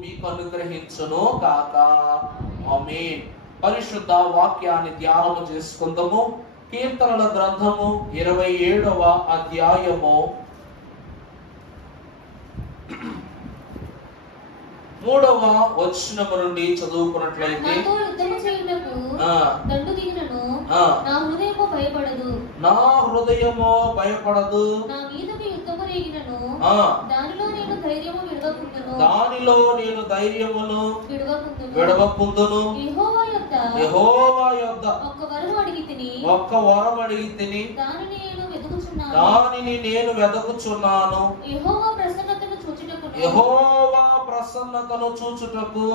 మీకు అనుగ్రహించును కాక. ఆమేన్. పరిశుద్ధ వాక్యాన్ని ధ్యానం చేసుకుందాము. కీర్తనల గ్రంథము 27వ అధ్యాయము 3వ వచనము నుండి చదువుకున్నట్లయితే, నా హృదయము భయపడదు, దానిలో నేను ధైర్యమును విడవకుందును. యెహోవా యొద్ద ఒక్క వరం అడిగి తిని దానిని నేను వెదకుచున్నాను. యెహోవా ప్రసన్నతను చూచుటకు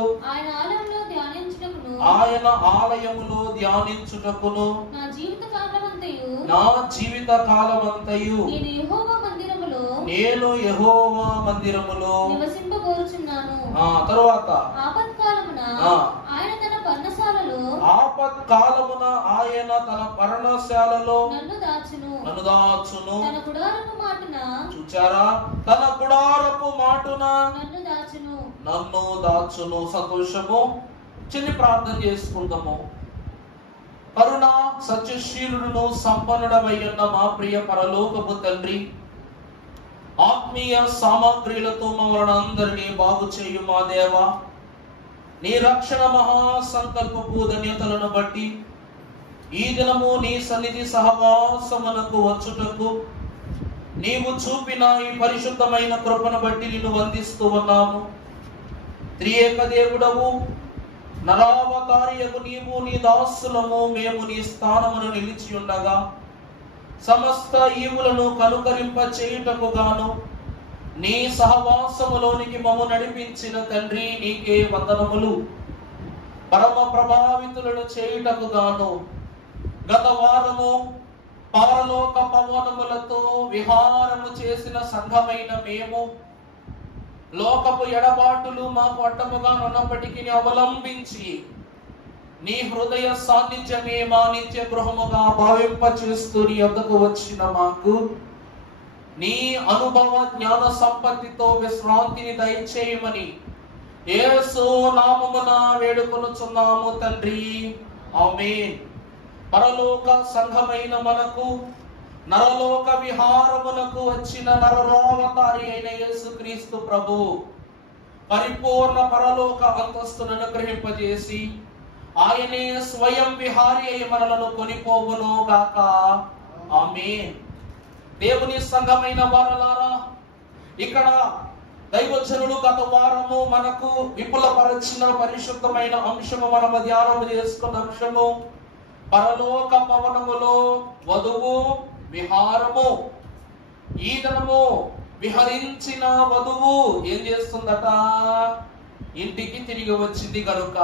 ఆయన ఆలయములో ధ్యానించుటకును నా జీవిత కాలమంతయు నేను యెహోవా మందిరములో తరువాత ఆపత్కాలమున ఆయన తన పర్ణశాలలో నన్ను దాచును. చూచారా, తన గుడారపు మాటున నన్ను దాచును. సంతోషము. చిన్ని ప్రార్థన చేసుకుందాము. కరుణ సత్యశీలుడును సంపన్నుడవయ్యున్న మా ప్రియ పరలోకపు తండ్రి, ఆత్మీయ సామగ్రిలతో మమ్మల్ని అందరినీ బాగు చేయు మా దేవా, నీ రక్షణ మహాసంకల్పపు ధన్యతలను బట్టి ఈ దినము నీ సన్నిధి సహవాసమునకు వచ్చుటకు నీవు చూపిన ఈ పరిశుద్ధమైన కృపను బట్టి నిన్ను వందిస్తూ ఉన్నాము. త్రియేక దేవుడవు, నరావతారియగు నీవు నీ దాసులము మేము నీ స్థానమును నిలిచి ఉండగా సమస్త ఈవులను కనుకరింప చేయుటకు గాను నీ సహవాసములోనికి మమ్ము నడిపించిన తండ్రి, నీకే వందనములు. పరమ ప్రభావితులను చేయుటకు గాను గత వారము పారలోక పవనములతో విహారము చేసిన సంఘమైన మేము లోకపు ఎడబాటులు మాకు అడ్డముగా ఉన్నప్పటికీ అవలంబించి నీ హృదయ సాన్నిధ్యమే మా నిత్య గృహముగా భావింప చేస్తూ నీ వద్దకు వచ్చిన మాకు నీ అనుభవ జ్ఞాన సంపత్తితో విశ్రాంతిని దయచేయమని యేసు నామమున వేడుకొనుచున్నాము తండ్రి. ఆమేన్. పరలోక సంఘమైన మనకు నరలోక విహారమునకు వచ్చిన నరరావతారి అయిన యేసుక్రీస్తు ప్రభు పరిపూర్ణ పరలోక అంతస్తును అనుగ్రహింపజేసి ఆయనే స్వయం విహారి అయి మనలను కొనిపోవును గాక. ఆమేన్. దేవుని సంఘమైన వారలారా, ఇక్కడ దైవజనుడు గత వారము మనకు విపులపరచిన పరిశుద్ధమైన అంశము మనము ధ్యానం చేసుకున్న అంశము పరలోక పవనములో వధువు విహారము. ఈ దినము విహరించిన వధువు ఏం చేస్తుందట? ఇంటికి తిరిగి వచ్చింది కనుక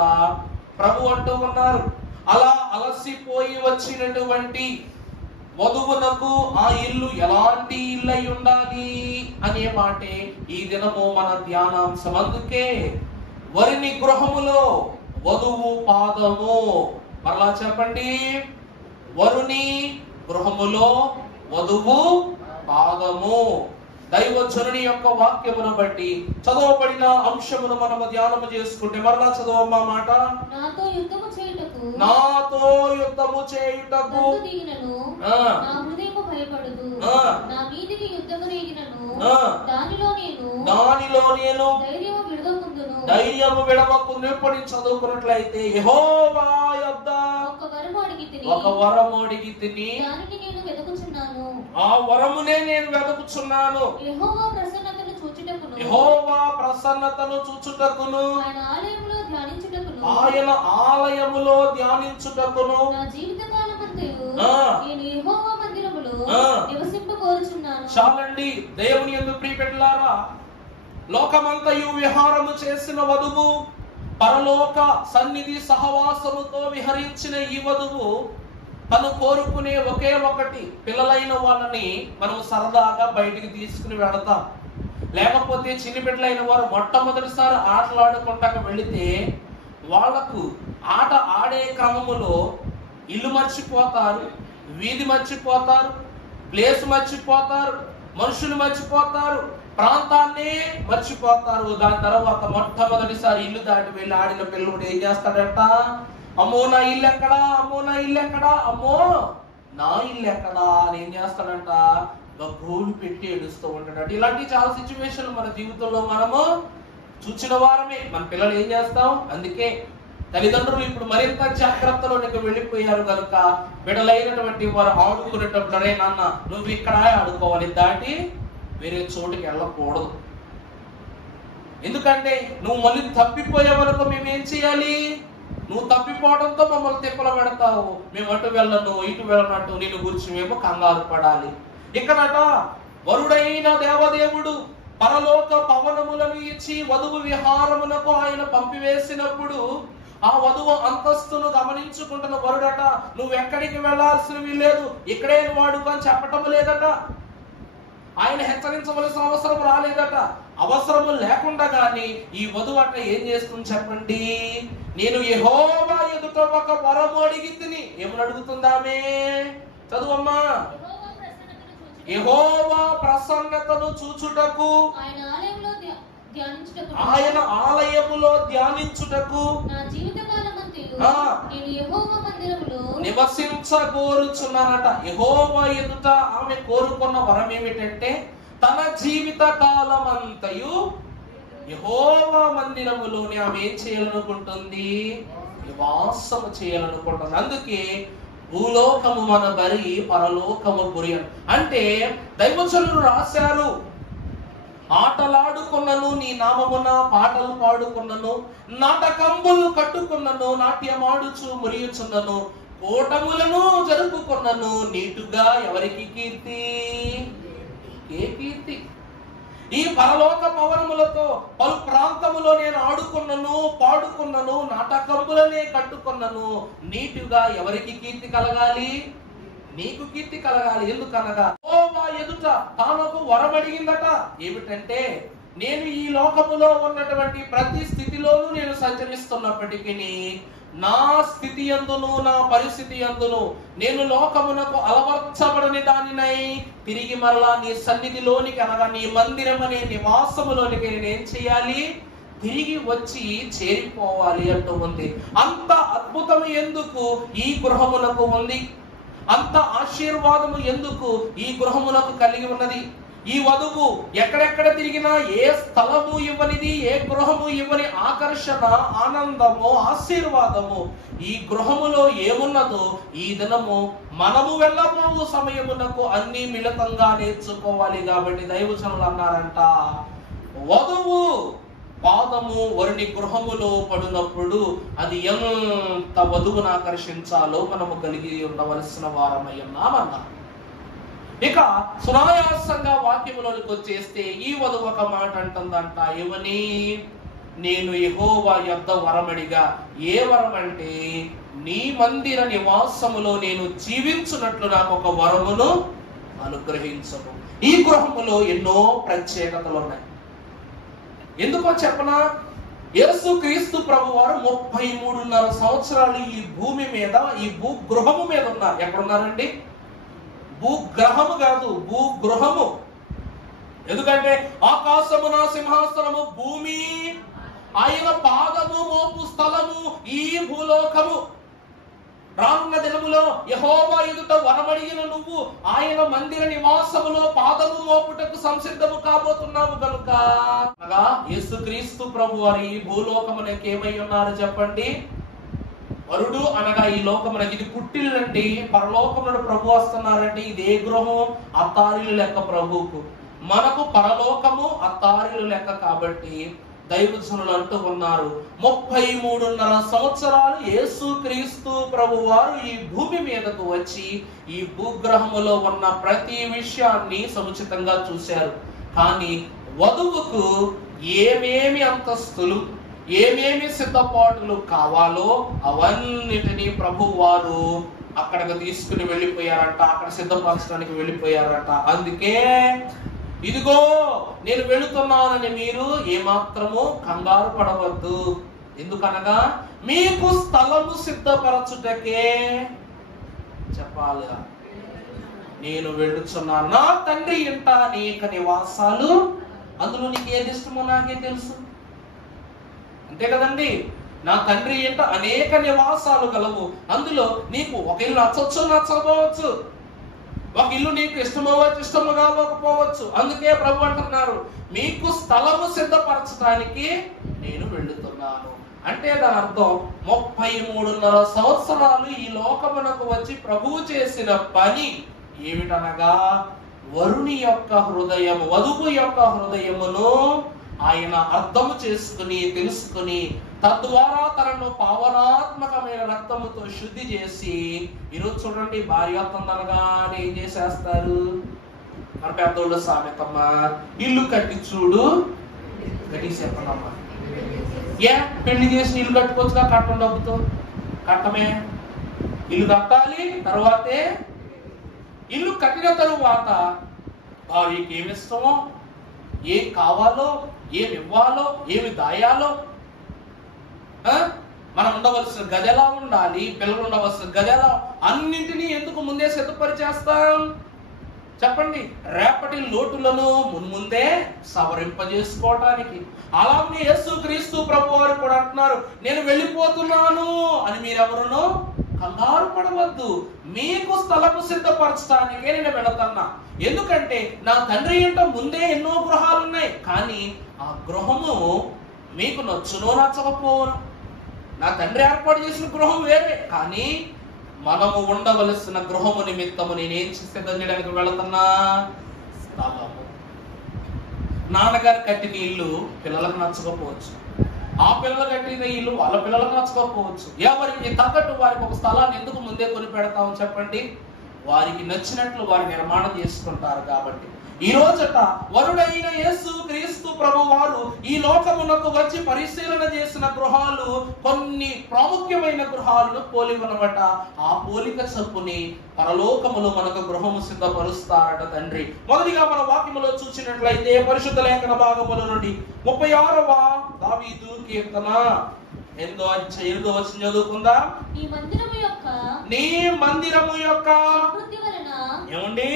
ప్రభు అంటూ ఉన్నారు, అలా అలసిపోయి వచ్చినటువంటి వధువునకు ఆ ఇల్లు ఎలాంటి ఇల్లు అయి ఉండాలి అనే మాటే ఈ దినము మన ధ్యానాంశం. అందుకే వరుని గృహములో వధువు పాదము. మరలా చెప్పండి, వరుని గృహములో వధువు పాదము. దైవజనుని యొక్క వాక్యమును బట్టి చదవబడిన అంశమును మనము ధ్యానము చేసుకుంటే మరలా చదవమ్మా మాట. నాతో యుద్ధము చేయుటకు దానిలో నేను ధైర్యము విడవకుందు. ఎప్పటి చదువుకున్నట్లయితే యెహోవా యొద్ద ఒక వరము అడిగి తిని ఆ వరమునే నేను వెతుకుచున్నాను. యెహోవా ప్రసన్నతను చూచుటకును ఆయన ఆలయములో ధ్యానించుటకును చాలండి. దేవుని యందు ప్రియపెట్టులారా, లోకమంతయు విహారము చేసిన వధువు, పరలోక సన్నిధి సహవాసముతో విహరించిన ఈ వధువు తను కోరుకునే ఒకే ఒకటి, పిల్లలైన వాళ్ళని మనం సరదాగా బయటికి తీసుకుని వెళతాం. లేకపోతే చిన్న బిడ్డలైన వారు మొట్టమొదటిసారి ఆటలాడుకుంటా వెళితే వాళ్లకు ఆట ఆడే క్రమములో ఇల్లు మర్చిపోతారు, వీధి మర్చిపోతారు, ప్లేస్ మర్చిపోతారు, మనుషులు మర్చిపోతారు, ప్రాంతాన్ని మర్చిపోతారు. దాని తర్వాత మొట్టమొదటిసారి ఇల్లు దాటి వెళ్ళి ఆడిన పిల్లడు ఏం చేస్తాడట? అమ్మో నా ఇల్లు ఎక్కడా, అమ్మో నా ఇల్లు ఎక్కడా, అమ్మో నా ఇల్లు ఎక్కడా అని ఏం చేస్తాడంట? గోలు పెట్టి ఏడుస్తూ ఉంటాడట. ఇలాంటి చాలా సిచ్యువేషన్లు మన జీవితంలో మనము చూచిన వారమే. మన పిల్లలు ఏం చేస్తాం? అందుకే తల్లిదండ్రులు ఇప్పుడు మరింత జాగ్రత్తలోనికి వెళ్ళిపోయారు కనుక బిడ్డలైనటువంటి వారు ఆడుకునేటప్పుడు, అరే నాన్న నువ్వు ఇక్కడ ఆడుకోవాలి, దాటి వేరే చోటుకి వెళ్ళకూడదు. ఎందుకంటే నువ్వు మళ్ళీ తప్పిపోయే వరకు మేమేం చేయాలి? నువ్వు తప్పిపోవడంతో మమ్మల్ని తిప్పలు పెడతావు, మేము అటు వెళ్ళను ఇటు వెళ్ళనట్టు నిన్ను గురించి మేము కంగారు పడాలి. ఇక్కడట వరుడైన దేవదేవుడు పరలోక పవనములను ఇచ్చి వధువు విహారమునకు ఆయన పంపివేసినప్పుడు ఆ వధువు అంతస్తును గమనించుకుంటున్న వరుడట నువ్వెక్కడికి వెళ్లాల్సినవి లేదు, ఇక్కడే వాడుకు అని చెప్పటం లేదట. ఆయన హెచ్చరించవలసిన అవసరం రాలేదట. అవసరము లేకుండా కానీ ఈ వధువు అట ఏం చేస్తుంది చెప్పండి? నేను యెహోవా ఎదుట ఒక వరము అడిగితిని. ఏమని అడుగుతుందామే? చదువమ్మా. యెహోవా ప్రసన్నతను చూచుటకు, ఆయన ఆలయములో ధ్యానించుటకు నివసించగోరుచున్నానట. యెహోవా ఎదుట ఆమె కోరుకున్న వరం ఏమిటంటే తన జీవిత కాలమంతయు యెహోవా మందిరములోనే ఆమె ఏం చేయాలనుకుంటుంది? నివాసము చేయాలనుకుంటుంది. అందుకే భూలోకము మన బరి, పరలోకము గురి అంటే దైవజనులు రాశారు. ఆటలాడుకున్నను నీ నామమున, పాటలు పాడుకున్నను, నాటకంబులు కట్టుకున్నను, నాట్యమాడుచు మురియుచున్నను, కూటములను జరుపుకున్నను, నీటుగా ఎవరికి కీర్తి? ఏ కీర్తి? ఈ పరలోక పవనములతో పలు ప్రాంతములో నేను ఆడుకున్నను, పాడుకున్నను, నాటకంబులనే కట్టుకున్నను, నీటుగా ఎవరికి కీర్తి కలగాలి? నీకు కీర్తి కలగాలి. ఎందుకనగా యెహోవా ఎదుట తానొక వరం అడిగిందట. ఏమిటంటే నేను ఈ లోకములో ఉన్నటువంటి ప్రతి స్థితిలోనూ నేను సంచరిస్తున్నప్పటికీ నా స్థితి యందును నా పరిస్థితి యందును నేను లోకమునకు అలవర్చబడని దానినై తిరిగి మరలా నీ సన్నిధిలోనికి అనగా నీ మందిరం అనే నివాసములోనికి నేనేం చేయాలి? తిరిగి వచ్చి చేరిపోవాలి అంటూ ఉంది. అంత అద్భుతము ఎందుకు ఈ గృహమునకు ఉంది? అంత ఆశీర్వాదము ఎందుకు ఈ గృహమునకు కలిగి ఉన్నది? ఈ వధువు ఎక్కడెక్కడ తిరిగినా ఏ స్థలము ఇవ్వనిది, ఏ గృహము ఇవ్వని ఆకర్షణ, ఆనందము, ఆశీర్వాదము ఈ గృహములో ఏమున్నదో ఈ దినము మనము వెళ్ళబోవు సమయమునకు అన్ని మిళితంగా నేర్చుకోవాలి. కాబట్టి దైవజనులు అన్నారంట, వధువు పాదము వరుని గృహములో పడినప్పుడు అది ఎంత వధువును ఆకర్షించాలో మనము కలిగి ఉండవలసిన వారమై ఉన్నామన్నారు. ఇక సునాయాసంగా వాక్యములోనికి వచ్చేస్తే ఈ వధువు ఒక మాట అంటుందంట. ఏమని? నేను యెహోవా యొద్ద వరమడిగా. ఏ వరం అంటే నీ మందిర నివాసములో నేను జీవించున్నట్లు నాకు ఒక వరమును అనుగ్రహించను. ఈ గృహములో ఎన్నో ప్రత్యేకతలు ఉన్నాయి. ఎందుకో చెప్పనా? యేసు క్రీస్తు ప్రభువారు 33.5 సంవత్సరాలు ఈ భూమి మీద, ఈ భూగృహము మీద ఉన్నారు. ఎక్కడున్నారండి? భూగ్రహము కాదు, భూగృహము. ఎందుకంటే ఆకాశము నా సింహాసనము, భూమి ఆయన పాదము మోపు స్థలము ఈ భూలోకము. రానున్న దినములో యెహోవా ఎదుట వరమడిగిన నువ్వు ఆయన మందిర నివాసములో పాదము మోపుటకు సంసిద్ధము కాబోతున్నావు కనుక అనగా యేసుక్రీస్తు ప్రభువారు ఈ భూలోకమునకు ఏమై ఉన్నారు చెప్పండి? వరుడు అనగా ఈ లోకమునకి ఇది పుట్టిల్లండి. పరలోకమును ప్రభు వస్తున్నారంటే ఇది ఏ గృహం? అత్తారిలు లెక్క ప్రభువుకు. మనకు పరలోకము అత్తారిలు లెక్క. కాబట్టి దైవజనులు అంటూ ఉన్నారు 33.5 సంవత్సరాలు యేసు క్రీస్తు ప్రభువారు ఈ భూమి మీదకు వచ్చి ఈ భూగ్రహములో ఉన్న ప్రతి విషయాన్ని సముచితంగా చూశారు. కానీ వధువుకు ఏమేమి అంతస్తులు, ఏమేమి సిద్ధపాటులు కావాలో అవన్నిటినీ ప్రభువారు అక్కడికి తీసుకుని వెళ్ళిపోయారట, అక్కడ సిద్ధపరచడానికి వెళ్ళిపోయారట. అందుకే ఇదిగో నేను వెళుతున్నానని మీరు ఏమాత్రము కంగారు పడవద్దు. ఎందుకనగా మీకు స్థలము సిద్ధపరచుటకే చెప్పాలి. నేను వెళ్ళుచున్నాను. నా తండ్రి ఇంట అనేక నివాసాలు, అందులో నీకు ఏది ఇష్టమో నాకే తెలుసు. అంతే కదండి. నా తండ్రి ఇంట అనేక నివాసాలు గలవు, అందులో నీకు ఒక ఇల్లు నచ్చవచ్చు, నచ్చకపోవచ్చు. ఒక ఇల్లు నీకు ఇష్టమవచ్చు, ఇష్టము కాకపోవచ్చు. అందుకే ప్రభు అంటున్నారు, మీకు స్థలము సిద్ధపరచడానికి నేను వెళ్ళుతున్నాను. అంటే దాని అర్థం 33.5 సంవత్సరాలు ఈ లోకమునకు వచ్చి ప్రభువు చేసిన పని ఏమిటనగా, వరుని యొక్క హృదయము, వధువు యొక్క హృదయమును ఆయన అర్థము చేసుకుని తెలుసుకుని తద్వారా తనను పావనాత్మకమైన రక్తముతో శుద్ధి చేసి, ఈరోజు చూడండి భార్యాత్మనగానే ఏం చేసేస్తారు, మన పెద్దోళ్ళు సామెతమ్మా, ఇల్లు కట్టి చూడు గట్టి చెప్పనమ్మా. పెళ్లి చేసి ఇల్లు కట్టుకోవచ్చుగా, కట్టం డబ్బుతో. కట్టమే, ఇల్లు కట్టాలి, తర్వాతే ఇల్లు కట్టిన తరువాత భార్యకి ఏమి ఇష్టమో, ఏం కావాలో, ఏమి ఇవ్వాలో, ఏమి దాయాలో, మనం ఉండవలసిన గది ఎలా ఉండాలి, పిల్లలు ఉండవలసిన గది ఎలా, అన్నింటినీ ఎందుకు ముందే సిద్ధపరిచేస్తాం చెప్పండి? రేపటి లోటులను మున్ముందే సవరింపజేసుకోవటానికి. అలాగే యేసుక్రీస్తు ప్రభు వారు కూడా అంటున్నారు, నేను వెళ్ళిపోతున్నాను అని మీరెవరునూ కంగారు పడవద్దు, మీకు స్థలము సిద్ధపరచడానికే నేను వెళుతున్నా. ఎందుకంటే నా తండ్రి ఇంట ముందే ఎన్నో గృహాలు ఉన్నాయి, కానీ ఆ గృహము మీకు నచ్చునో నచ్చకపోను. నా తండ్రి ఏర్పాటు చేసిన గృహం వేరే, కానీ మనము ఉండవలసిన గృహము నిమిత్తము నేనేం సిద్ధం చేయడానికి వెళుతున్నా, స్థలము. నాన్నగారు కట్టిన ఇల్లు పిల్లలకు నచ్చకపోవచ్చు, ఆ పిల్లలు కట్టిన ఇల్లు వాళ్ళ పిల్లలకు నచ్చకపోవచ్చు. ఎవరికి తగ్గట్టు వారికి ఒక స్థలాన్ని ఎందుకు ముందే కొని పెడతామని చెప్పండి? వారికి నచ్చినట్లు వారి నిర్మాణం చేసుకుంటారు. కాబట్టి ఈ రోజట వరుడైన యేసు క్రీస్తు ప్రభు వారు ఈ లోకమునకు వచ్చి పరిశీలన చేసిన గృహాలు కొన్ని ప్రాముఖ్యమైన గృహాలను పోలి ఉన్నవట. ఆ పోలిక చొప్పుని పరలోకములో మనకు గృహము సిద్ధపరుస్తారట తండ్రి. మొదటిగా మన వాక్యములో చూసినట్లయితే పరిశుద్ధ లేఖన భాగముల నుండి 36వ దావీదు కీర్తన 8వ వచనం చదువుకుందాం. నీ మందిరము యొక్క ఏమండి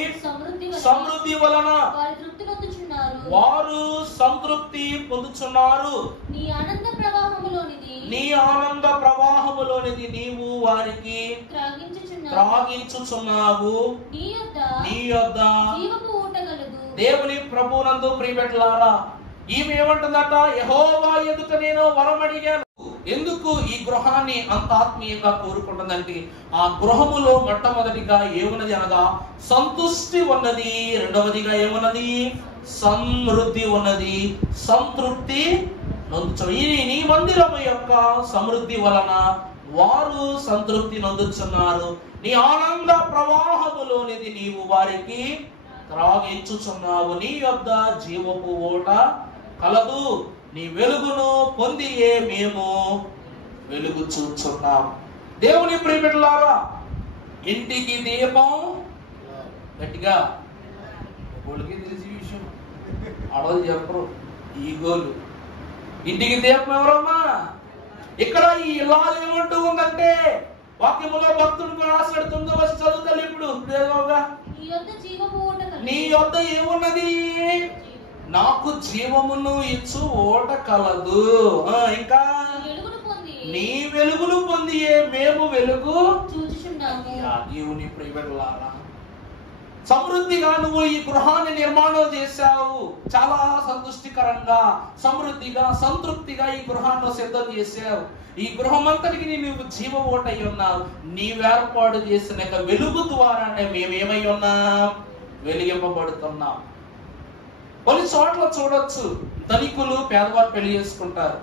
సమృద్ధి వలన వారు సంతృప్తి పొందుచున్నారు. నీ ఆనంద ప్రవాహములోనిది నీవు వారికి త్రాగించుచున్నావు. నీ యొద్ద దేవుని ప్రభువునందు ప్రియబిడ్డలారా, ఈమె ఏమంటుందట, యెహోవా ఎదుట నేను వరం అడిగాను. ఎందుకు ఈ గృహాన్ని అంత ఆత్మీయంగా కోరుకుంటుందంటే, ఆ గృహములో మొట్టమొదటిగా ఏమున్నది అనగా సంతుష్టి ఉన్నది, రెండవదిగా ఏమున్నది సమృద్ధి ఉన్నది, సంతృప్తి నొందుచు. నీ మందిరము యొక్క సమృద్ధి వలన వారు సంతృప్తి నొందుచున్నారు. నీ ఆనంద ప్రవాహములోనిది నీవు వారికి త్రాగించుచున్నావు. నీ యొద్ద జీవపు ఓట కలదు, నీ వెలుగును పొందియే మేము వెలుగు చూచున్నాం. దేవుని ప్రియబిడ్డలారా, ఇంటికి దీపం గట్టిగా ఒళ్ళకి తెలిసి విషయం, అడవులు చెప్పరు ఈగోలు. ఇంటికి దీపం ఎవరమ్మా? ఇక్కడ ఈ ఇల్లాలు ఏమంటూ ఉందంటే, వాక్యములో భక్తుడు రాసినట్టు 9వ వచనం చదువుతారు. ఇప్పుడు నీ యొద్ద ఏమున్నది? నాకు జీవమును ఇచ్చు ఓట కలదు. ఇంకా నీ వెలుగును పొంది మేము వెలుగు దేవుని ప్రియబిడ్డలారా, సమృద్ధిగా నువ్వు ఈ గృహాన్ని నిర్మాణం చేశావు. చాలా సంతుష్టికరంగా, సమృద్ధిగా, సంతృప్తిగా ఈ గృహాన్ని సిద్ధం చేశావు. ఈ గృహం అంతటికి నువ్వు జీవ ఓటై ఉన్నావు. నీవేర్పాటు చేసిన వెలుగు ద్వారానే మేమేమై ఉన్నాం, వెలిగింపబడుతున్నాం. కొన్ని చోట్ల చూడొచ్చు, ధనికులు పేదవారు పెళ్లి చేసుకుంటారు.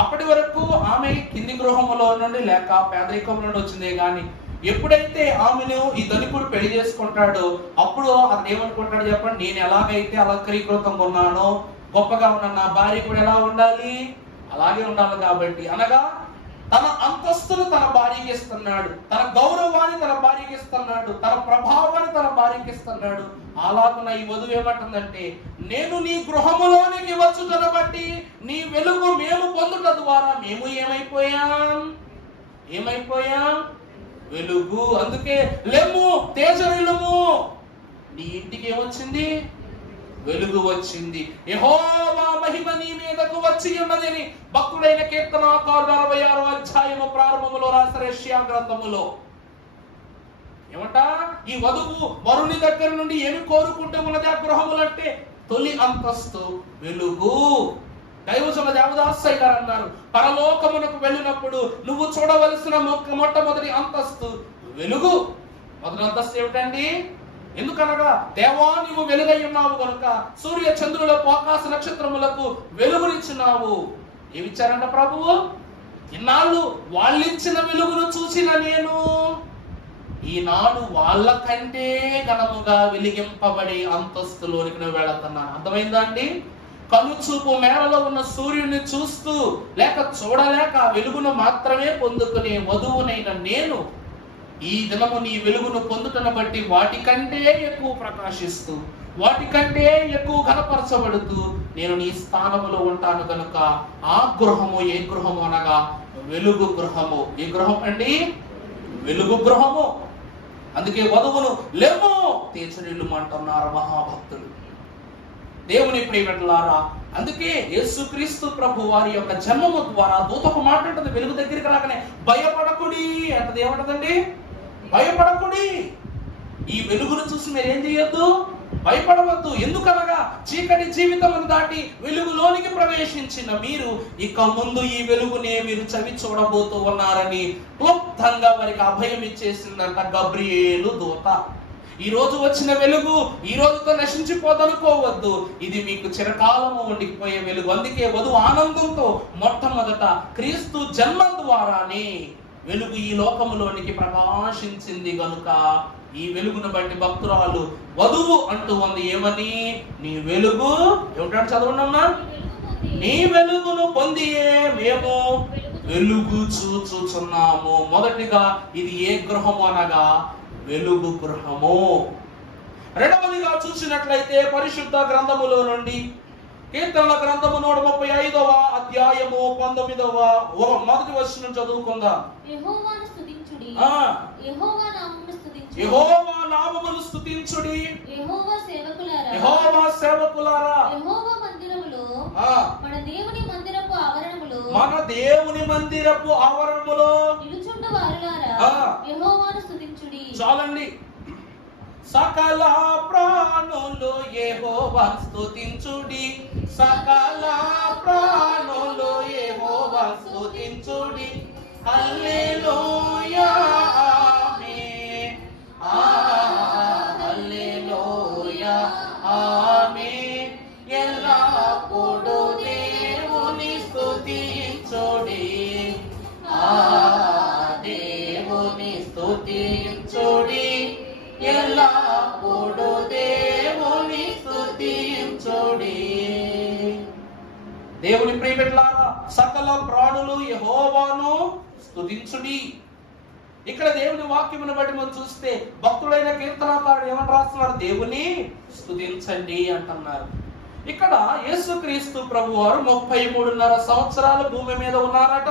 అప్పటి వరకు ఆమె కింది గృహంలో నుండి లేక పేదరికం నుండి వచ్చిందే గాని, ఎప్పుడైతే ఆమెను ఈ ధనికుడు పెళ్లి చేసుకుంటాడో అప్పుడు అతను ఏమనుకుంటాడు చెప్పండి? నేను ఎలాగైతే అలంకరీకృతంగా ఉన్నానో, గొప్పగా ఉన్న నా భార్య కూడా ఎలా ఉండాలి, అలాగే ఉండాలి. కాబట్టి అనగా తన అంతస్తును తన భార్యకి ఇస్తున్నాడు, తన గౌరవాన్ని తన భార్యకి ఇస్తున్నాడు, తన ప్రభావాన్ని తన భార్యకి ఇస్తున్నాడు. అలాగున్న ఈ వధువు ఏమంటుందంటే, నేను నీ గృహములోనికి వచ్చుటన బట్టి నీ వెలుగు మేము పొందుట ద్వారా మేము ఏమైపోయాం వెలుగు. అందుకే లెమ్ము తేజరిల్లుము, నీ ఇంటికి ఏమొచ్చింది? వెలుగు వచ్చింది. యెహోవా మహిమ నీ మీదకు వచ్చి ఉన్నదని భక్తుడైన కీర్తనాకారుడు 66వ అధ్యాయము ప్రారంభములో రాసిన యెషయా గ్రంథములో. ఏమంట? ఈ వధువు వరుని దగ్గర నుండి ఏమి కోరుకుంటూ ఉన్నది? ఆ గృహములంటే తొలి అంతస్తు వెలుగు. దైవజన దేవదాసయ్య గారు అన్నారు, పరలోకమునకు వెళ్ళినప్పుడు నువ్వు చూడవలసిన మొట్టమొదటి అంతస్తు వెలుగు. మొదటి అంతస్తు ఏమిటండి? ఎందుకనగా దేవా నువ్వు వెలుగై ఉన్నావు కనుక సూర్య చంద్రులకు ఆకాశ నక్షత్రములకు వెలుగునిచ్చినావు. ఏమిచ్చారంట ప్రభువు? ఇన్నాళ్ళు వాళ్ళిచ్చిన వెలుగును చూసిన నేను ఈనాడు వాళ్ళకంటే ఘనముగా వెలిగింపబడి అంతస్తులోనికి నేను వెళుతున్నాను. అర్థమైందా అండి? కనుచూపు మేరలో ఉన్న సూర్యుని చూస్తూ లేక చూడలేక వెలుగును మాత్రమే పొందుకునే వధువునైన నేను ఈ దినము నీ వెలుగును పొందుటను బట్టి వాటికంటే ఎక్కువ ప్రకాశిస్తూ వాటికంటే ఎక్కువ ఘనపరచబడుతూ నేను నీ స్థానములో ఉంటాను కనుక ఆ గృహము ఏ గృహము అనగా వెలుగు గృహము. ఏ గృహం అండి? వెలుగు గృహము. అందుకే వధువును లెమ్ము తీర్చనిల్లు అంటున్నారు మహాభక్తులు. దేవుని ప్రియమిత్రులారా, అందుకే యేసుక్రీస్తు ప్రభు వారి యొక్క జన్మము ద్వారా దూతకు మాట్లాడుతుంది వెలుగు దగ్గరికి రాగానే, భయపడకుడి అంటది. ఏమంటదండి? భయపడకుడి. ఈ వెలుగును చూసి మీరు ఏం చేయొద్దు? భయపడవద్దు. ఎందుకనగా చీకటి జీవితమును దాటి వెలుగులోనికి ప్రవేశించిన మీరు ఇక ముందు ఈ వెలుగునే మీరు చవి చూడబోతూ ఉన్నారని క్లుప్తంగా వారికి అభయం ఇచ్చేసిందంట గబ్రియేలు దూత. ఈ రోజు వచ్చిన వెలుగు ఈ రోజుతో నశించిపోదనుకోవద్దు. ఇది మీకు చిరకాలము ఉండిపోయే వెలుగు. అందుకే వధువు ఆనందంతో మొట్టమొదట క్రీస్తు జన్మ ద్వారానే వెలుగు ఈ లోకములోనికి ప్రకాశించింది గనుక ఈ వెలుగును బట్టి భక్తురాలు వధువు అంటూ ఉంది. ఏమని? నీ వెలుగు ఏమిటంటే చదవండమ్మా. నీ వెలుగును పొందియే మేము వెలుగు చూచుచున్నాము. మొదటిగా ఇది ఏ గృహము అనగా వెలుగు గృహము. రెండవదిగా చూసినట్లయితే పరిశుద్ధ గ్రంథములో నుండి కీర్తనల గ్రంథము 135వ అధ్యాయము 19వ మొదటి వచనం చదువుకుందాం. యెహోవాను స్తుతించుడి, యెహోవా నామమును స్తుతించుడి, యెహోవా సేవకులారా, యెహోవా సేవకులారా, యెహోవా మందిరములో మన దేవుని మందిరపు ఆవరణములో నిలుచుండ వారులారా యెహోవాను స్తుతించుడి. చాలండి. సకల ప్రాణులు యెహోవాను స్తుతించుడి, సకల ప్రాణులు యెహోవాను స్తుతించుడి. హల్లెలూయా ఆమేన్, హల్లెలూయా ఆమేన్. ఎల్లప్పుడూ దేవుని స్తుతించుడి, దేవుని స్తుతించుడి, ఎల్లప్పుడూ దేవుని స్తుతించుడి. దేవుని ప్రియబిడ్డలారా, సకల ప్రాణులు యెహోవాను స్తుతించుడి. ఇక్కడ దేవుని వాక్యమును బట్టి మనం చూస్తే భక్తుడైన కీర్తనాకారుడు ఏమని రాస్తున్నారు? దేవుని స్తుతించండి అంటున్నారు. ఇక్కడ యేసుక్రీస్తు ప్రభువారు 33.5 సంవత్సరాలు భూమి మీద ఉన్నారట.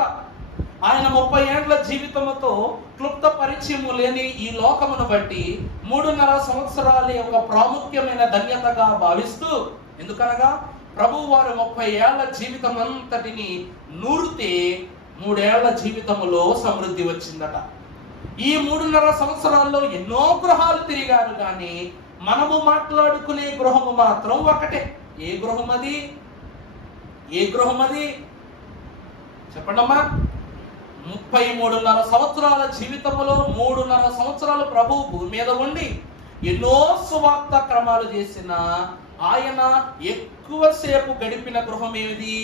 ఆయన 30 ఏళ్ల జీవితముతో క్లుప్త పరిచయము లేని ఈ లోకమును బట్టి 3.5 సంవత్సరాల యొక్క ప్రాముఖ్యమైన ధన్యతగా భావిస్తూ, ఎందుకనగా ప్రభువు వారు 30 ఏళ్ల జీవితం అంతటిని నూరితే 3 ఏళ్ల జీవితములో సమృద్ధి వచ్చిందట. ఈ 3.5 సంవత్సరాల్లో ఎన్నో గృహాలు తిరిగారు, కానీ మనము మాట్లాడుకునే గృహము మాత్రం ఒకటే. ఏ గృహం అది? ఏ గృహం అది? చెప్పండమ్మా. 33.5 సంవత్సరాల జీవితంలో 3.5 సంవత్సరాలు ప్రభువు భూమి మీద ఉండి ఎన్నో సువార్త క్రమాలు చేసిన ఆయన ఎక్కువసేపు గడిపిన గృహం ఏది?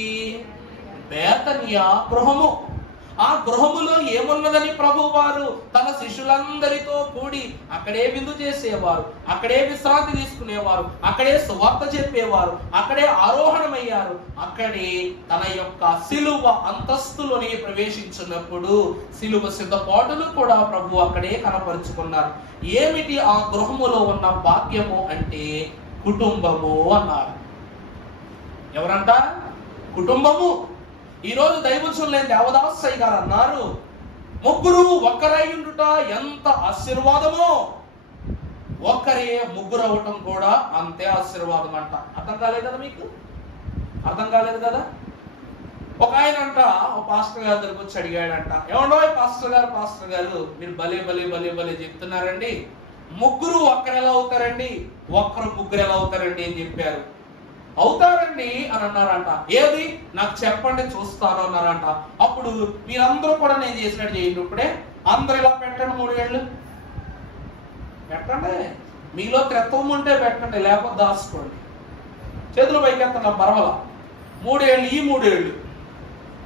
బేతనియా గృహము. ఆ గృహములో ఏమున్నదని ప్రభు వారు తన శిష్యులందరితో కూడి అక్కడే విందు చేసేవారు, అక్కడే విశ్రాంతి తీసుకునేవారు, అక్కడే సువార్త చెప్పేవారు, అక్కడే ఆరోహణమయ్యారు. అక్కడే తన యొక్క సిలువ అంతస్తులోని ప్రవేశించినప్పుడు సిలువ సిద్ధపాటును కూడా ప్రభు అక్కడే కనపరుచుకున్నారు. ఏమిటి ఆ గృహములో ఉన్న భాగ్యము అంటే కుటుంబము అన్నారు. ఎవరంట? కుటుంబము. ఈ రోజు దైవజనులైన దేవదాసయ్య గారు అన్నారు, ముగ్గురు ఒక్కరై ఉండుట ఎంత ఆశీర్వాదమో. ఒక్కరే ముగ్గురు అవ్వటం కూడా అంతే ఆశీర్వాదం అంట. అర్థం కాలేదు కదా మీకు? అర్థం కాలేదు కదా? ఒక ఆయన అంట ఒక పాస్టర్ గారి దగ్గరకు వచ్చి అడిగాడంట, ఏమండో పాస్టర్ గారు మీరు భలే భలే భలే భలే చెప్తున్నారండి, ముగ్గురు ఒక్కరు ఎలా అవుతారండి, ఒక్కరు ముగ్గురు ఎలా అవుతారండి అని చెప్పారు. అవుతారండి అని అన్నారంట. ఏది నాకు చెప్పండి చూస్తాను అన్నారంట. అప్పుడు మీరందరూ కూడా నేను చేసినట్టు చేయండి. ఇప్పుడే అందరు ఇలా పెట్టండి, 3 ఏళ్ళు పెట్టండి. మీలో త్రెత్వం ఉంటే పెట్టండి, లేకపోతే దాచుకోండి. చేతులు పైకెత్తన్నా పర్వాల. 3 ఏళ్ళు, ఈ 3 ఏళ్ళు,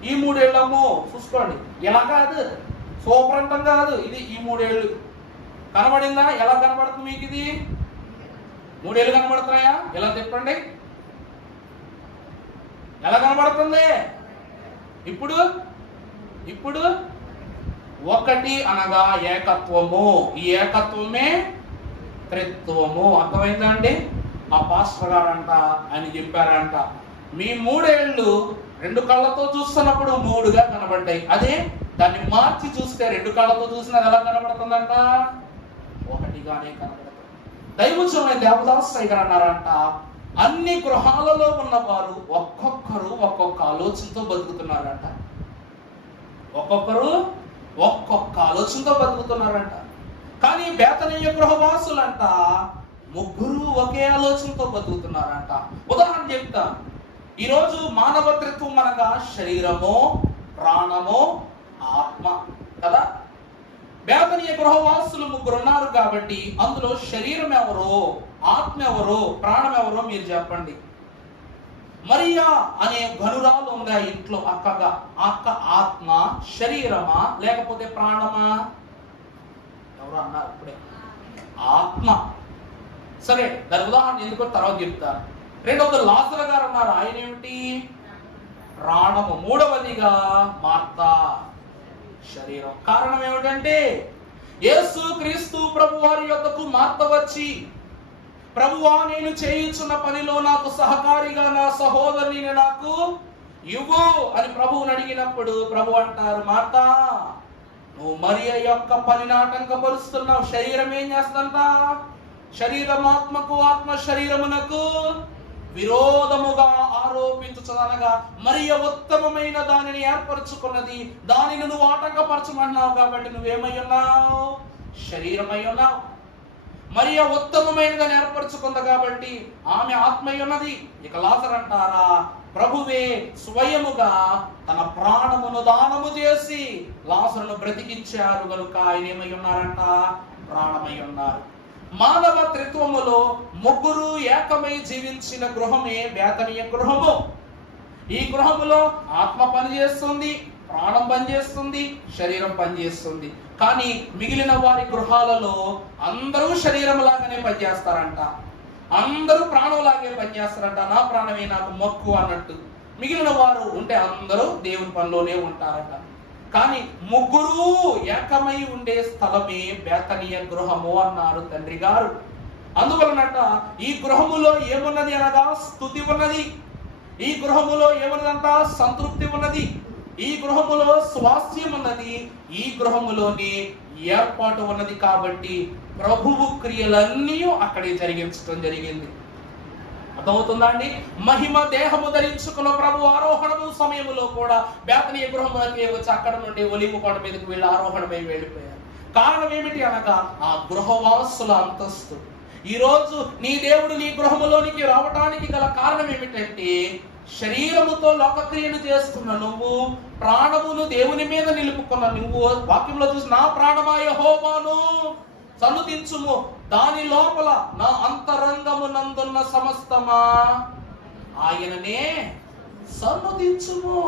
ఈ 3 ఏళ్ళు అమ్మో చూసుకోండి. ఇలా కాదు, సూపర్ అంటాం కాదు, ఇది ఈ 3 ఏళ్ళు. కనబడిందా? ఎలా కనబడుతుంది మీకు? ఇది 3 ఏళ్ళు కనబడుతున్నాయా? ఎలా చెప్పండి, ఎలా కనబడుతుంది? ఇప్పుడు ఇప్పుడు ఒకటి అనగా ఏకత్వము. ఈ ఏకత్వమే త్రిత్వము. అర్థమైందా అండి? ఆ పాస్టర్ గారంట ఆయన చెప్పారంట, మీ 3 ఏళ్ళు 2 కళ్ళతో చూస్తున్నప్పుడు 3గా కనబడ్డాయి. అదే దాన్ని మార్చి చూస్తే 2 కళ్ళతో చూసినది ఎలా కనబడుతుందంట? 1గానే కనబడుతుంది. దైవజనుడైన దేవదాసయ్య గారు అన్నారంట, అన్ని గృహాలలో ఉన్నవారు ఒక్కొక్కరు ఒక్కొక్క ఆలోచనతో బతుకుతున్నారంట. ఒక్కొక్కరు ఒక్కొక్క ఆలోచనతో బతుకుతున్నారంట. కానీ బేతనీయ గృహవాసులంట ముగ్గురు ఒకే ఆలోచనతో బతుకుతున్నారంట. ఉదాహరణ చెప్తా. ఈరోజు మానవత్వం అనగా శరీరము, ప్రాణము, ఆత్మ కదా. బేతనీయ గృహవాసులు 3 ఉన్నారు కాబట్టి అందులో శరీరం ఎవరో, ఆత్మ ఎవరో, ప్రాణం ఎవరో మీరు చెప్పండి. మరియా అనే ఘనురాలు ఉందా ఇంట్లో అక్కగా? అక్క ఆత్మ, శరీరమా లేకపోతే ప్రాణమా? ఎవరు అన్నారు ఇప్పుడే? ఆత్మ. సరే, దాని ఉదాహరణ ఎందుకో తర్వాత చెప్తాను. రెండవది లాజరు గారు ఉన్నారు, ఆయన ఏమిటి? ప్రాణము. మూడవదిగా మార్తా, శరీరం. కారణం ఏమిటంటే యేసు క్రీస్తు ప్రభు వారి యొద్దకు మార్త వచ్చి, ప్రభువా నేను చేయుచున్న పనిలో నాకు సహకారిగా నా సహోదరుని నాకు ఇవ్వు అని ప్రభువుని అడిగినప్పుడు ప్రభు అంటారు, మార్తా నువ్వు మరియ యొక్క పనిని ఆటంకపరుస్తున్నావు. శరీరం ఏం చేస్తుందంట? శరీరం ఆత్మకు, ఆత్మ శరీరమునకు విరోధముగా ఆరోపించుచదనగా మరియ ఉత్తమమైన దానిని ఏర్పరచుకున్నది, దానిని నువ్వు ఆటంకపరచమన్నావు కాబట్టి నువ్వేమై ఉన్నావు? శరీరమై ఉన్నావు. మరియ ఉత్తమమైనదని ఏర్పరచుకుంది కాబట్టి ఆమె ఆత్మై ఉన్నది. ఇక లాజరు అంటారా, ప్రభువే స్వయముగా తన ప్రాణమును దానము చేసి లాజరును బ్రతికించారు కనుక ఆయన ఏమై ఉన్నారంట? ప్రాణమై ఉన్నారు. మానవ త్రిత్వములో ముగ్గురు ఏకమై జీవించిన గృహమే బేతనీయ గృహము. ఈ గృహములో ఆత్మ పనిచేస్తుంది, ప్రాణం పనిచేస్తుంది, శరీరం పనిచేస్తుంది. కానీ మిగిలిన వారి గృహాలలో అందరూ శరీరం లాగానే పనిచేస్తారంట, అందరూ ప్రాణం లాగే పనిచేస్తారంట. నా ప్రాణమే నాకు మొక్కు అన్నట్టు. మిగిలిన వారు ఉంటే అందరూ దేవుని పనిలోనే ఉంటారట. కానీ ముగ్గురు ఏకమై ఉండే స్థలమే బేతనీయ గృహము అన్నారు తండ్రి గారు. అందువలనట ఈ గృహములో ఏమున్నది అనగా స్తుతి ఉన్నది. ఈ గృహములో ఏమున్నదంట? సంతృప్తి ఉన్నది. ఈ గృహములో స్వాస్థ్యం ఉన్నది. ఈ గృహములోని ఏర్పాటు ఉన్నది. కాబట్టి ప్రభువు క్రియలన్నీ అక్కడే జరిగించడం జరిగింది. అర్థమవుతుందా అండి? మహిమ దేహము ధరించుకున్న ప్రభు ఆరోహణము సమయంలో కూడా బేతనీయ గృహములకి వచ్చి అక్కడ నుండి ఒలీవ కొండ మీదకి వెళ్ళి ఆరోహణమై వెళ్ళిపోయారు. కారణం ఏమిటి అనగా ఆ గృహవాసుల అంతస్తు. ఈ రోజు నీ దేవుడు నీ గృహములోనికి రావటానికి గల కారణం ఏమిటంటే, శరీరముతో లోకక్రియను చేస్తున్న నువ్వు, ప్రాణమును దేవుని మీద నిలుపుకున్న నువ్వు. వాక్యంలో చూసి నా ప్రాణమా యెహోవాను సన్నుతించుము, దాని లోపల నా అంతరంగమునందున్న సమస్తమా ఆయననే సన్నుతించుము.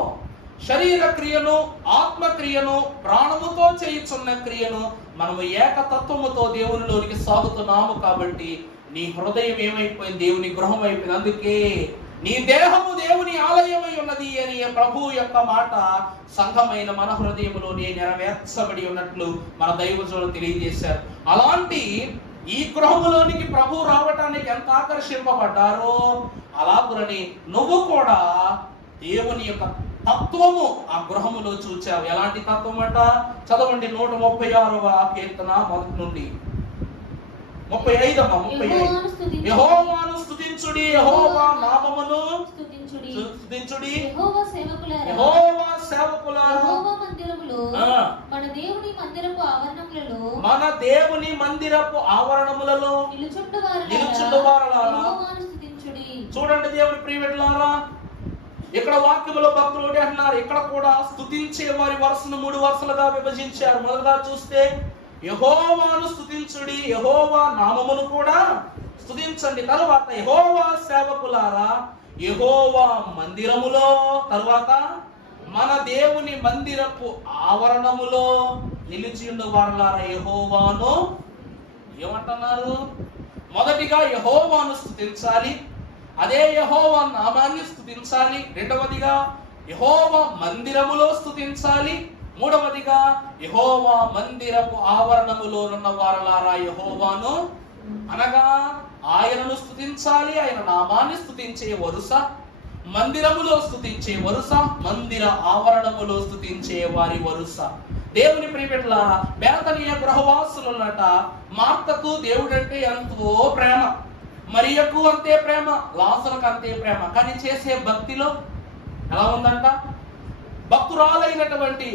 శరీర క్రియను, ఆత్మక్రియను, ప్రాణముతో చేయుచున్న క్రియను మనము ఏకతత్వముతో దేవునిలోనికి సాగుతున్నాము. కాబట్టి నీ హృదయం ఏమైపోయింది? దేవుని గృహం అయిపోయింది. అందుకే నీ దేహము దేవుని ఆలయమై ఉన్నది అని ప్రభు యొక్క మాట సంఘమైన మన హృదయములోనే నెరవేర్చబడి ఉన్నట్లు మన దైవజనులు తెలియజేశారు. అలాంటి ఈ గృహములోనికి ప్రభు రావటానికి ఎంత ఆకర్షింపబడ్డారో అలాగునని నువ్వు కూడా దేవుని యొక్క తత్వము ఆ గృహములో చూచావు. ఎలాంటి తత్వం అట? చదవండి 136వ కీర్తన మొదటి నుండి. 35 అమ్మా 35. యెహోవాను స్తుతించుడి, యెహోవా నామమును స్తుతించుడి. యెహోవా సేవకులారా, యెహోవా సేవకులారా, యెహోవా మందిరములో మన దేవుని మందిరపు ఆవరణములలో, మన దేవుని మందిరపు ఆవరణములలో నిలుచుండువారలారా యెహోవాను స్తుతించుడి. చూడండి దేవుని ప్రియమిత్రులారా, ఇక్కడ వాక్యములో భక్తులు ఒకటి అంటున్నారు. ఇక్కడ కూడా స్తుతించే వారి వరుసను 3 వరుసలుగా విభజించారు. మొదలుగా చూస్తే యెహోవాను స్తుతించుడి, యెహోవా నామమును కూడా స్తుతించండి. తరువాత యెహోవా సేవకులారా, యెహోవా మందిరములో, తరువాత మన దేవుని మందిరపు ఆవరణములో నిలిచి ఉన్న వారలారా యెహోవాను ఏమంటున్నారు? మొదటిగా యెహోవాను స్తుతించాలి, అదే యెహోవా నామాన్ని స్తుతించాలి. రెండవదిగా యెహోవా మందిరములో స్తుతించాలి. మూడవదిగా యెహోవా మందిరపు ఆవరణములో ఉన్న వారలారా యెహోవాను, అనగా ఆయనను స్తుతించాలి, ఆయన నామాన్ని స్తుతించే వరుస, మందిరములో స్తుతించే వరుస, మందిర ఆవరణములో స్తుతించే వారి వరుస. దేవుని ప్రియమిత్రులారా, బేతనీయ గృహవాసులట మార్తకు దేవుడంటే ఎంతో ప్రేమ, మరియకు అంతే ప్రేమ, లాజరుకు అంతే ప్రేమ. కానీ చేసే భక్తిలో ఎలా ఉందంట? భక్తురాలైనటువంటి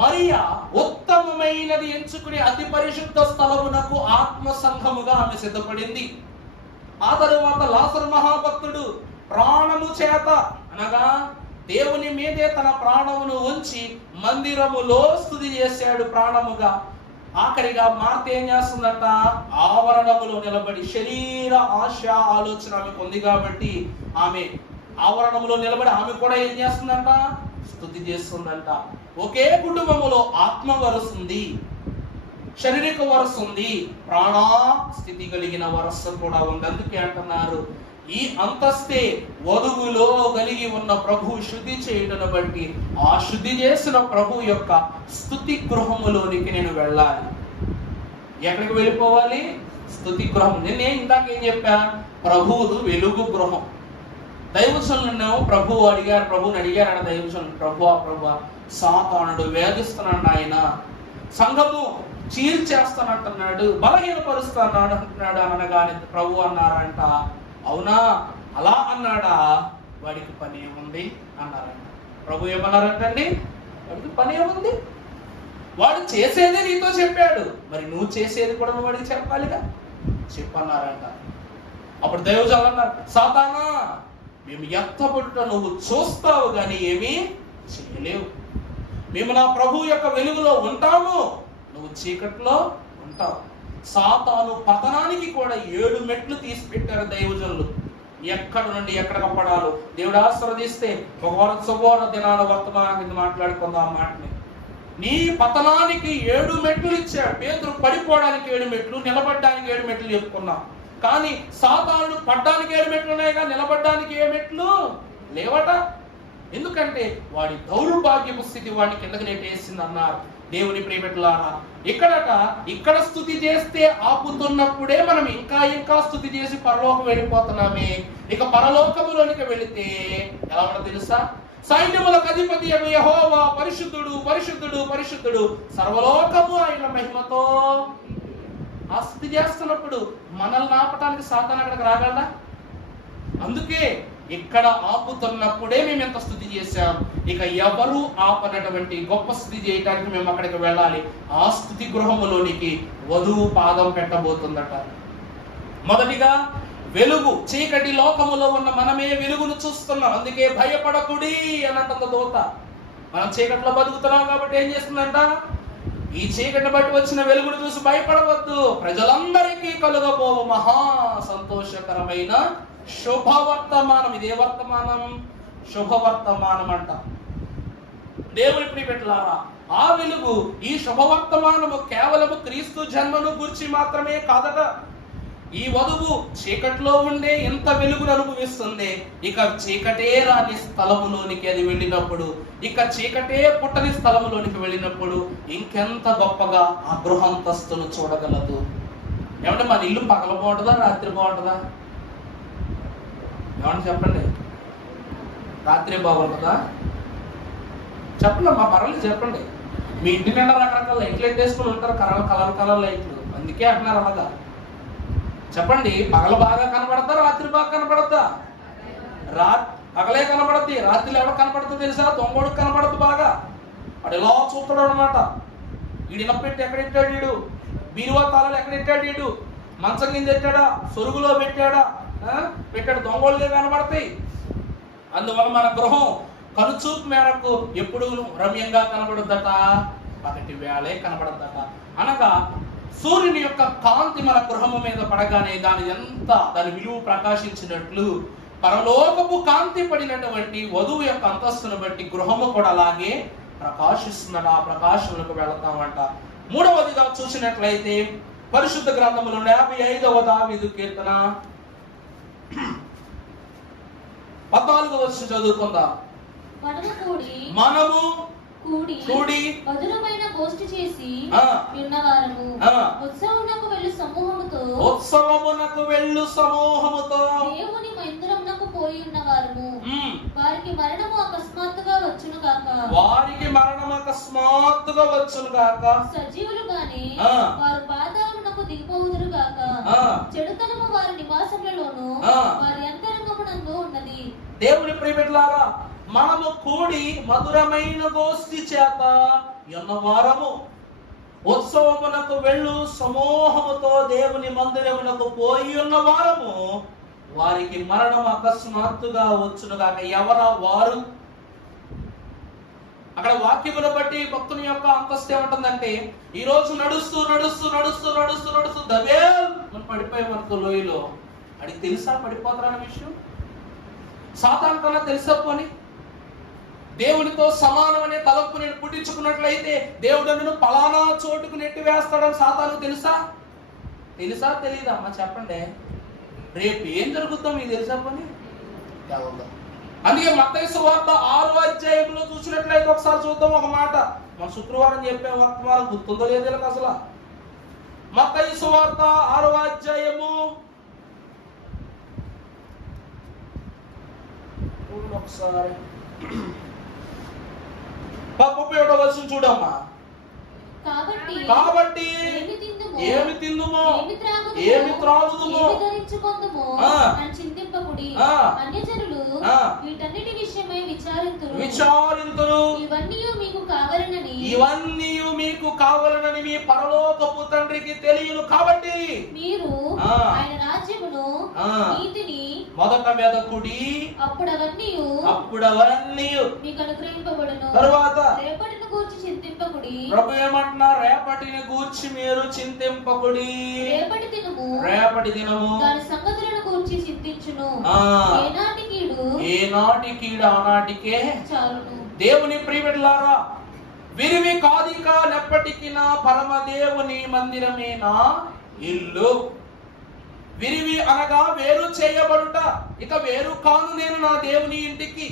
మరియా ఉత్తమమైనది ఎంచుకుని అతి పరిశుద్ధ స్థలమునకు ఆత్మ సంఘముగా ఆమె సిద్ధపడింది. ఆ తరువాత లాజరు మహాభక్తుడు ప్రాణము చేత, అనగా దేవుని మీదే తన ప్రాణమును ఉంచి మందిరములో స్తుతి చేశాడు ప్రాణముగా. ఆఖరిగా మార్త ఏం చేస్తుందట? ఆవరణములో నిలబడి, శరీర ఆశ ఆలోచన ఆమెకు ఉంది కాబట్టి ఆమె ఆవరణములో నిలబడి ఆమె కూడా ఏం చేస్తుందంట? స్తుతి చేస్తుందంట. ఒకే కుటుంబములో ఆత్మ వరుస, శారీరక వరుస ఉంది, ప్రాణా స్థితి కలిగిన వరుస కూడా ఉంది. అందుకే అంటున్నారు, ఈ అంతస్తే వధువులో కలిగి ఉన్న ప్రభు శుద్ధి చేయటను బట్టి ఆ శుద్ధి చేసిన ప్రభు యొక్క స్తుతి గృహములోనికి నేను వెళ్ళాలి. ఎక్కడికి వెళ్ళిపోవాలి? స్తుతి గృహం. నేనే ఇందాక ఏం చెప్పా? ప్రభువుది వెలుగు గృహం. దైవజనులను ప్రభువుని అడిగారు దైవజనులు, ప్రభు సాతానుడు వేధిస్తున్నాడు, ఆయన సంఘము చీల్చేస్తానంటున్నాడు, బలహీనపరుస్తాడు అంటున్నాడు అనగానే ప్రభు అన్నారంట, అవునా అలా అన్నాడా? వాడికి పని ఏముంది అన్నారంట. ప్రభు ఏమన్నారంటండి? వాడికి పని ఏముంది? వాడు చేసేదే నీతో చెప్పాడు, మరి నువ్వు చేసేది కూడా నువ్వు వాడికి చెప్పాలిగా, చెప్పన్నారంట. అప్పుడు దైవజనులు అన్నారు, సాతానా, మేము ఎత్తబడుట నువ్వు చూస్తావు గాని ఏమీ చేయలేవు. మేము నా ప్రభు యొక్క వెలుగులో ఉంటాము, నువ్వు చీకట్లో ఉంటావు. సాతాను పతనానికి కూడా 7 మెట్లు తీసి పెట్టారు దైవజనులు. ఎక్కడ నుండి ఎక్కడికి పడాలో దేవుడు ఆశీర్వదిస్తే శుభవార దినాల వర్తమానాన్ని మాట్లాడుకుందాం ఆ మాటని. నీ పతనానికి 7 మెట్లు ఇచ్చాడు. పేతురు పడిపోవడానికి 7 మెట్లు, నిలబడడానికి 7 మెట్లు చెప్పుకున్నాం. కానీ సాతానుడు పడ్డానికి 7 మెట్లు ఉన్నాయిగా, నిలబడడానికి 7 మెట్లు లేవట. ఎందుకంటే వాడి దౌర్భాగ్యపు స్థితి వాడిని కిందకి నెట్టేసింది అన్నారు. దేవుని ప్రియమిత్రులారా, ఇక్కడ స్తుతి చేస్తే ఆపుతున్నప్పుడే మనం ఇంకా స్తుతి చేసి పరలోకం వెళ్ళిపోతున్నామే. ఇక పరలోకములోనికి వెళితే ఎలా ఉండదు తెలుసా? సైన్యములకు అధిపతి యెహోవా పరిశుద్ధుడు పరిశుద్ధుడు పరిశుద్ధుడు, సర్వలోకము ఆయన మహిమతో. ఆ స్తుతి చేస్తున్నప్పుడు మనల్ని ఆపటానికి సాతాను అక్కడికి రాగలడా? అందుకే ఇక్కడ ఆపుతున్నప్పుడే మేము ఎంత స్తుతి చేశాం, ఇక ఎవరు ఆపనటువంటి గొప్ప స్థితి చేయడానికి మేము అక్కడికి వెళ్ళాలి. ఆ స్తుతి గృహములోనికి వధువు పాదం పెట్టబోతుందట. మొదటిగా వెలుగు, చీకటి లోకములో ఉన్న మనమే వెలుగును చూస్తున్నాం. అందుకే భయపడకుడి అన్నట్టు దోత. మనం చీకట్లో బతుకుతున్నాం కాబట్టి ఏం చేస్తుందంట? ఈ చీకటిని బట్టి వచ్చిన వెలుగును చూసి భయపడవద్దు, ప్రజలందరికీ కలుగబోవు మహా సంతోషకరమైన శుభవర్తమానం. ఇదే వర్తమానం, శుభవర్తమానం అంట. దేవుని ప్రియమిత్రులారా, ఆ వెలుగు, ఈ శుభవర్తమానము కేవలము క్రీస్తు జన్మను గురించి మాత్రమే కాదట. ఈ వధువు చీకట్లో ఉండే ఎంత వెలుగును అనుభవిస్తుంది. ఇక చీకటే రాని స్థలములోనికి అది వెళ్ళినప్పుడు, ఇక చీకటే పుట్టని స్థలములోనికి వెళ్ళినప్పుడు ఇంకెంత గొప్పగా ఆ గృహాంతస్తును చూడగలదు. ఏమంటే మన ఇల్లు పగల బాగుంటుందా, రాత్రి బాగుంటుందా? ఏమన్నా చెప్పండి. రాత్రి బాగుంటుందా? చెప్పండి అమ్మా, పర్వాలేదు చెప్పండి. మీ ఇంటి నిండా రకరకాల లైట్లు వేసుకుని ఉంటారు, కలర్ లైట్లు. అందుకే అంటున్నారు అలాగా. చెప్పండి, పగలు బాగా కనపడతా, రాత్రి బాగా కనపడతా? పగలే కనపడద్ది. రాత్రిలో ఎవరికి కనపడుతుంది తెలుసా? దొంగోడికి కనపడద్దు బాగా. వాడు ఎలా చూస్తాడు అనమాట. వీడు ఇనపెట్టి ఎక్కడెట్టాడు, వీడు బీరువా తాళాలు ఎక్కడెట్టాడు, వీడు మంచం కింద పెట్టాడా, సొరుగులో పెట్టాడా, పెట్టాడు. దొంగోళ్ళే కనబడతాయి. అందువల్ల మన గృహం కనుచూపు మేరకు ఎప్పుడు రమ్యంగా కనబడుద్దట, పగటి వేళే కనబడద్దట. అనగా సూర్యుని యొక్క కాంతి మన గృహము మీద పడగానే దాని విలువ ప్రకాశించినట్లు పరలోకపు కాంతి పడినటువంటి వధువు యొక్క అంతస్తును బట్టి గృహము కూడా అలాగే ప్రకాశిస్తున్నట. ఆ ప్రకాశములకు వెళతామంట. మూడవదిగా చూసినట్లయితే పరిశుద్ధ గ్రంథములో 55వ దావీదు కీర్తన 14వ వచనం చదువుకుందాం. మనము కూడి మధురమైన గోష్ఠి చేసి ఉన్నవారము ఉత్సవమునకు వెళ్ళు సమూహముతో దేవుని మందిరమునకు పోయి ఉన్నవారము వారికి మరణము అకస్మాత్తుగా వచ్చును గాక సజీవులు గాని వారు పాతాళమునకు దిగిపోవుదురు గాక చెడుతనము వారి నివాసములలోను వారి అంతరంగమునందు ఉన్నది. దేవుని ప్రియబిడ్డలారా, మనము కూడి మధురమైన గోష్ఠి చేత ఉన్నవారము ఉత్సవమునకు వెళ్ళు సమూహముతో దేవుని మందిరమునకు పోయి ఉన్నవారము వారికి మరణం అకస్మాత్తుగా వచ్చును గాక. ఎవరా వారు? అక్కడ వాక్యమును బట్టి భక్తుని యొక్క అంతస్తు ఏమంటుందంటే, ఈ రోజు నడుస్తూ నడుస్తూ నడుస్తూ నడుస్తూ నడుస్తూ దబేల్ మనం పడిపోయే మనకు లోయలో. అడిగి తెలుసా పడిపోతారన్న విషయం? సాతాను కన్నా తెలుసా? పోని దేవునితో సమానం అనే తలంపు నేను పుట్టించుకున్నట్లయితే దేవుడు నన్ను పలానా చోటుకు నెట్టి వేస్తాడని సాతాను తెలుసా? తెలీదా? అమ్మ చెప్పండి, రేపు ఏం జరుగుతాం మీకు తెలుసా? పోని అందుకే మత్తయి సువార్త 6వ అధ్యాయంలో చూసినట్లయితే ఒకసారి చూద్దాం ఒక మాట. మన శుక్రవారం చెప్పే వర్తమానం గుర్తుందో లేదో అసలు. మత్తయి సువార్త 6వ అధ్యాయము ఒకసారి 37వ వచనం చూడమ్మా. కాబట్టి ఏమి తిందుమో ఏమి త్రాగుదుమో అని చింతింపకుడి. అన్యజనులు వీటన్నిటి విషయమై విచారింతురు. ఇవన్నీ మీకు కావాలనని మీ పరలోకపు తండ్రికి తెలియను. కాబట్టి మీరు ఆయన రాజ్యమును నీతిని మొదట వెదకుడి, అప్పుడు అవన్నీ మీకు అనుగ్రహింపబడును. తరువాత రేపటిని గూర్చి చింతింపకుడి. ప్రభు ఏమంటున్నారు? రేపటిని గూర్చి మీరు చింతింపకుడి. రేపటి దినము దాని సంగతులను గూర్చి చింతించును. ఏనాటి కీడు ఆనాటికే చాలును. దేవుని ప్రియబిడ్డలారా, విరివి కాదిక నెప్పటికినా పరమదేవుని మందిరమేనా ఇల్లు. విరివి అనగా వేరు చేయబడుట. ఇక వేరు కాను నేను నా దేవుని ఇంటికి,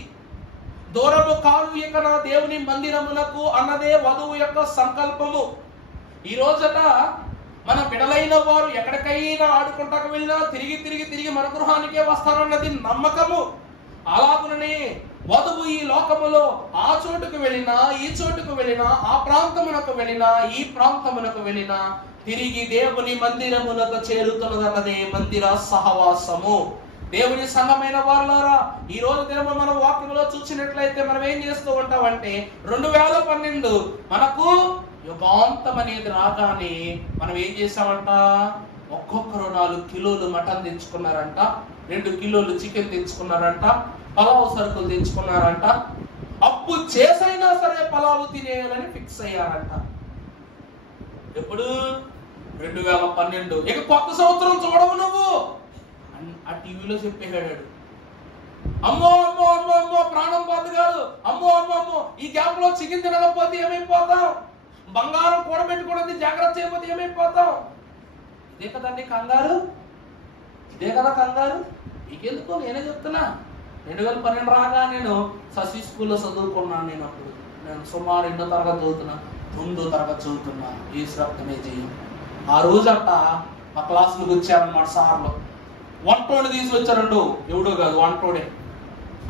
దూరము కాను ఇక నా దేవుని మందిరమునకు అన్నదే వధువు యొక్క సంకల్పము. ఈ రోజట మన బిడలైన వారు ఎక్కడికైనా ఆడుకుంటాకు వెళ్ళినా తిరిగి తిరిగి తిరిగి మన గృహానికే వస్తారన్నది నమ్మకము. అలాగుననే వధువు ఈ లోకములో ఆ చోటుకు వెళ్ళినా, ఈ చోటుకు వెళ్ళినా, ఆ ప్రాంతమునకు వెళ్ళినా, ఈ ప్రాంతమునకు వెళ్ళినా తిరిగి దేవుని మందిరమునకు చేరుతున్నదన్నదే మందిర సహవాసము. దేవుని సంఘమైన వారులారా, ఈ రోజు దినము మనం వాక్యంలో చూసినట్లయితే మనం ఏం చేస్తూ ఉంటామంటే 2012 మనకు యుగాంతం అనేది రాగానే మనం ఏం చేసామంట? ఒక్కొక్కరు 4 కిలోలు మటన్ తెచ్చుకున్నారంట, 2 కిలోలు చికెన్ తెచ్చుకున్నారంట, పలావు సరుకులు తెచ్చుకున్నారంట. అప్పు చేసైనా సరే పలావు తినేయాలని ఫిక్స్ అయ్యారంట. ఎప్పుడు? 2012. ఇక కొత్త సంవత్సరం చూడవు నువ్వు ఆ టీవీలో చెప్పేశాడు. అమ్మో అమ్మో అమ్మో అమ్మో ప్రాణం పోతు కాదు, అమ్మో అమ్మో అమ్మో ఈ గ్యాప్ లో చికెన్ తినకపోతే ఏమైపోతాం, బంగారం కూడబెట్టుకోవడానికి జాగ్రత్త చేయకపోతే ఏమైపోతాం. ఇదే కదండి కంగారు, ఇదే కదా కంగారు. మీకెందుకో నేనే చెప్తున్నా. 2012 రాగా నేను ససి స్కూల్లో చదువుకున్నాను. నేను సుమారు 8వ తరగతి చదువుతున్నా, 9వ తరగతి చదువుతున్నా. ఈ శ్రద్ధమే చేయం. ఆ రోజంట మా క్లాసులకు వచ్చారన్నమాట సార్లు. వంటోడు తీసి వచ్చారండు, ఎవడో కాదు వంటోడే.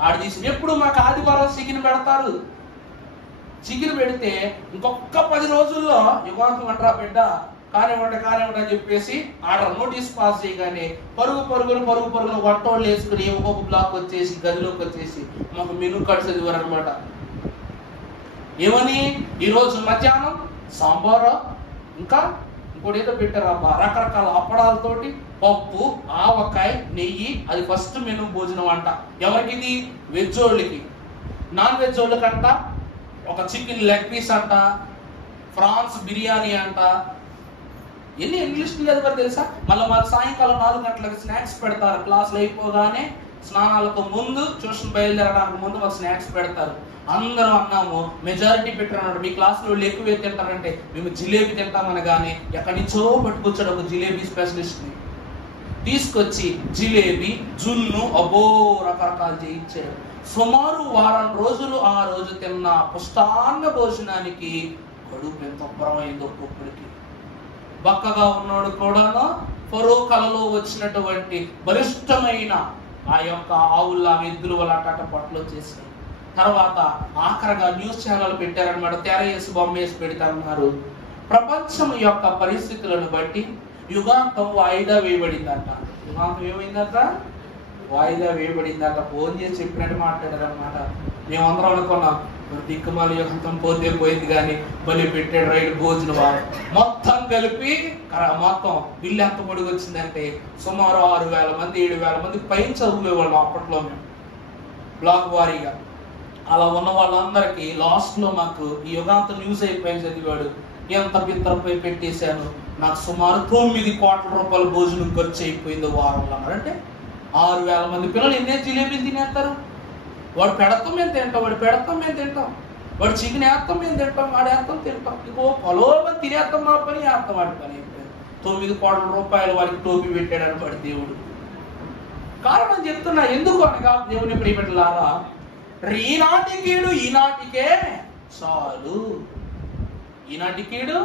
ఆడు తీసి ఎప్పుడు మాకు ఆదివారం చికెన్ పెడతారు. చికెన్ పెడితే ఇంకొక 10 రోజుల్లో యుగాంతం అంటారా బిడ్డ కానివ్వండి అని చెప్పేసి ఆర్డర్ నోటీస్ పాస్ చేయగానే పరుగులు వంటోళ్ళు వేసుకుని ఒక్కొక్క బ్లాక్ వచ్చేసి గదిలోకి వచ్చేసి మాకు మెనూ కార్డు చదివారు అనమాట. ఏమని, ఈరోజు మధ్యాహ్నం సాంబారు, ఇంకా ఇంకోటి ఏదో పెట్టారబ్బా, రకరకాల అప్పడాలతోటి పప్పు, ఆవకాయ, నెయ్యి. అది ఫస్ట్ మెనూ భోజనం అంట. ఎవరికి ఇది? వెజ్ వాళ్ళకి. నాన్ వెజ్ వాళ్ళకంట ఒక చికెన్ లెగ్ పీస్ అంట, ఫ్రాన్స్ బిర్యానీ అంట. ఎన్ని ఇంగ్లీష్లో చదివారు తెలుసా? మళ్ళీ సాయంకాలం 4 గంటలకు స్నాక్స్ పెడతారు. క్లాసులు అయిపోగానే స్నానాలకు ముందు, ట్యూషన్ బయలుదేరడానికి ముందు మాకు స్నాక్స్ పెడతారు. అందరం అన్నాము, మెజారిటీ పెట్టారన్నాడు, మీ క్లాసులో వాళ్ళు ఎక్కువ తింటారంటే మేము జిలేబీ తింటామనగానే ఎక్కడి నుంచో పట్టుకొచ్చాడు ఒక జిలేబీ స్పెషలిస్ట్ని. తీసుకొచ్చి జిలేబీ, జున్ను, అబ్బో రకరకాలు చేయించాడు. సుమారు వారం రోజులు ఆ రోజు తిన్న పుష్టాన్న భోజనానికి కడుపు ఎంత అబ్బరమైందో ఒక్కొక్కడికి. బక్కగా ఉన్నాడు కూడాను ఫరో కలలో వచ్చినటువంటి బలిష్టమైన ఆ యొక్క ఆవుల ఎద్దులు వాళ్ళ అట్ట పట్లు వచ్చేసాయి. తర్వాత ఆఖరగా న్యూస్ ఛానల్ పెట్టారనమాట, తెర వేసి బొమ్మ వేసి పెడతారన్నారు. ప్రపంచం యొక్క పరిస్థితులను బట్టి యుగాంతం వాయిదా వేయబడిందంట. యుగాంతం ఏమైందంట? వాయిదా వేయబడిందంట. ఫోన్ చేసి చెప్పినట్టు మాట్లాడారనమాట. మేమందరం అనుకున్నాం దిక్కుమాల యుగాంతం పోయింది కానీ బలి పెట్టాడు రైలు భోజనం మొత్తం కలిపి మొత్తం బిల్లు ఎంత పొడిగి వచ్చిందంటే సుమారు 6,000 మంది 7,000 మంది పైన చదువులేవాళ్ళం అప్పట్లో మేము బ్లాక్ వారీగా. అలా ఉన్న వాళ్ళందరికీ లాస్ట్ లో మాకు ఈ యుగాంతం న్యూస్ అయిపోయి చదివాడు, ఎంత బిత్తరపై పెట్టేశాను, నాకు సుమారు 9 కోట్ల రూపాయల భోజనం ఖర్చు అయిపోయింది వారంలో. అంటే 6,000 మంది పిల్లలు ఎన్నే జిలేబీలు తినేస్తారు. వాడు పెడతాం మేము తింటాం, వాడు చికెన్ వేస్తాం మేము తింటాం, వాడు వేస్తాం తింటాం. ఇంకో పొలో మంది తినేస్తాం, మా పని వేస్తాం వాడి పని అయిపోయింది. 9 కోట్ల రూపాయలు వాడికి టోపీ పెట్టాడని వాడి దేవుడు. కారణం చెప్తున్నా ఎందుకు అనగా, దేవుని ప్రియబిడ్డలారా, ఈనాటి కీడు ఈనాటికే చాలు. ఈనాటి కీడు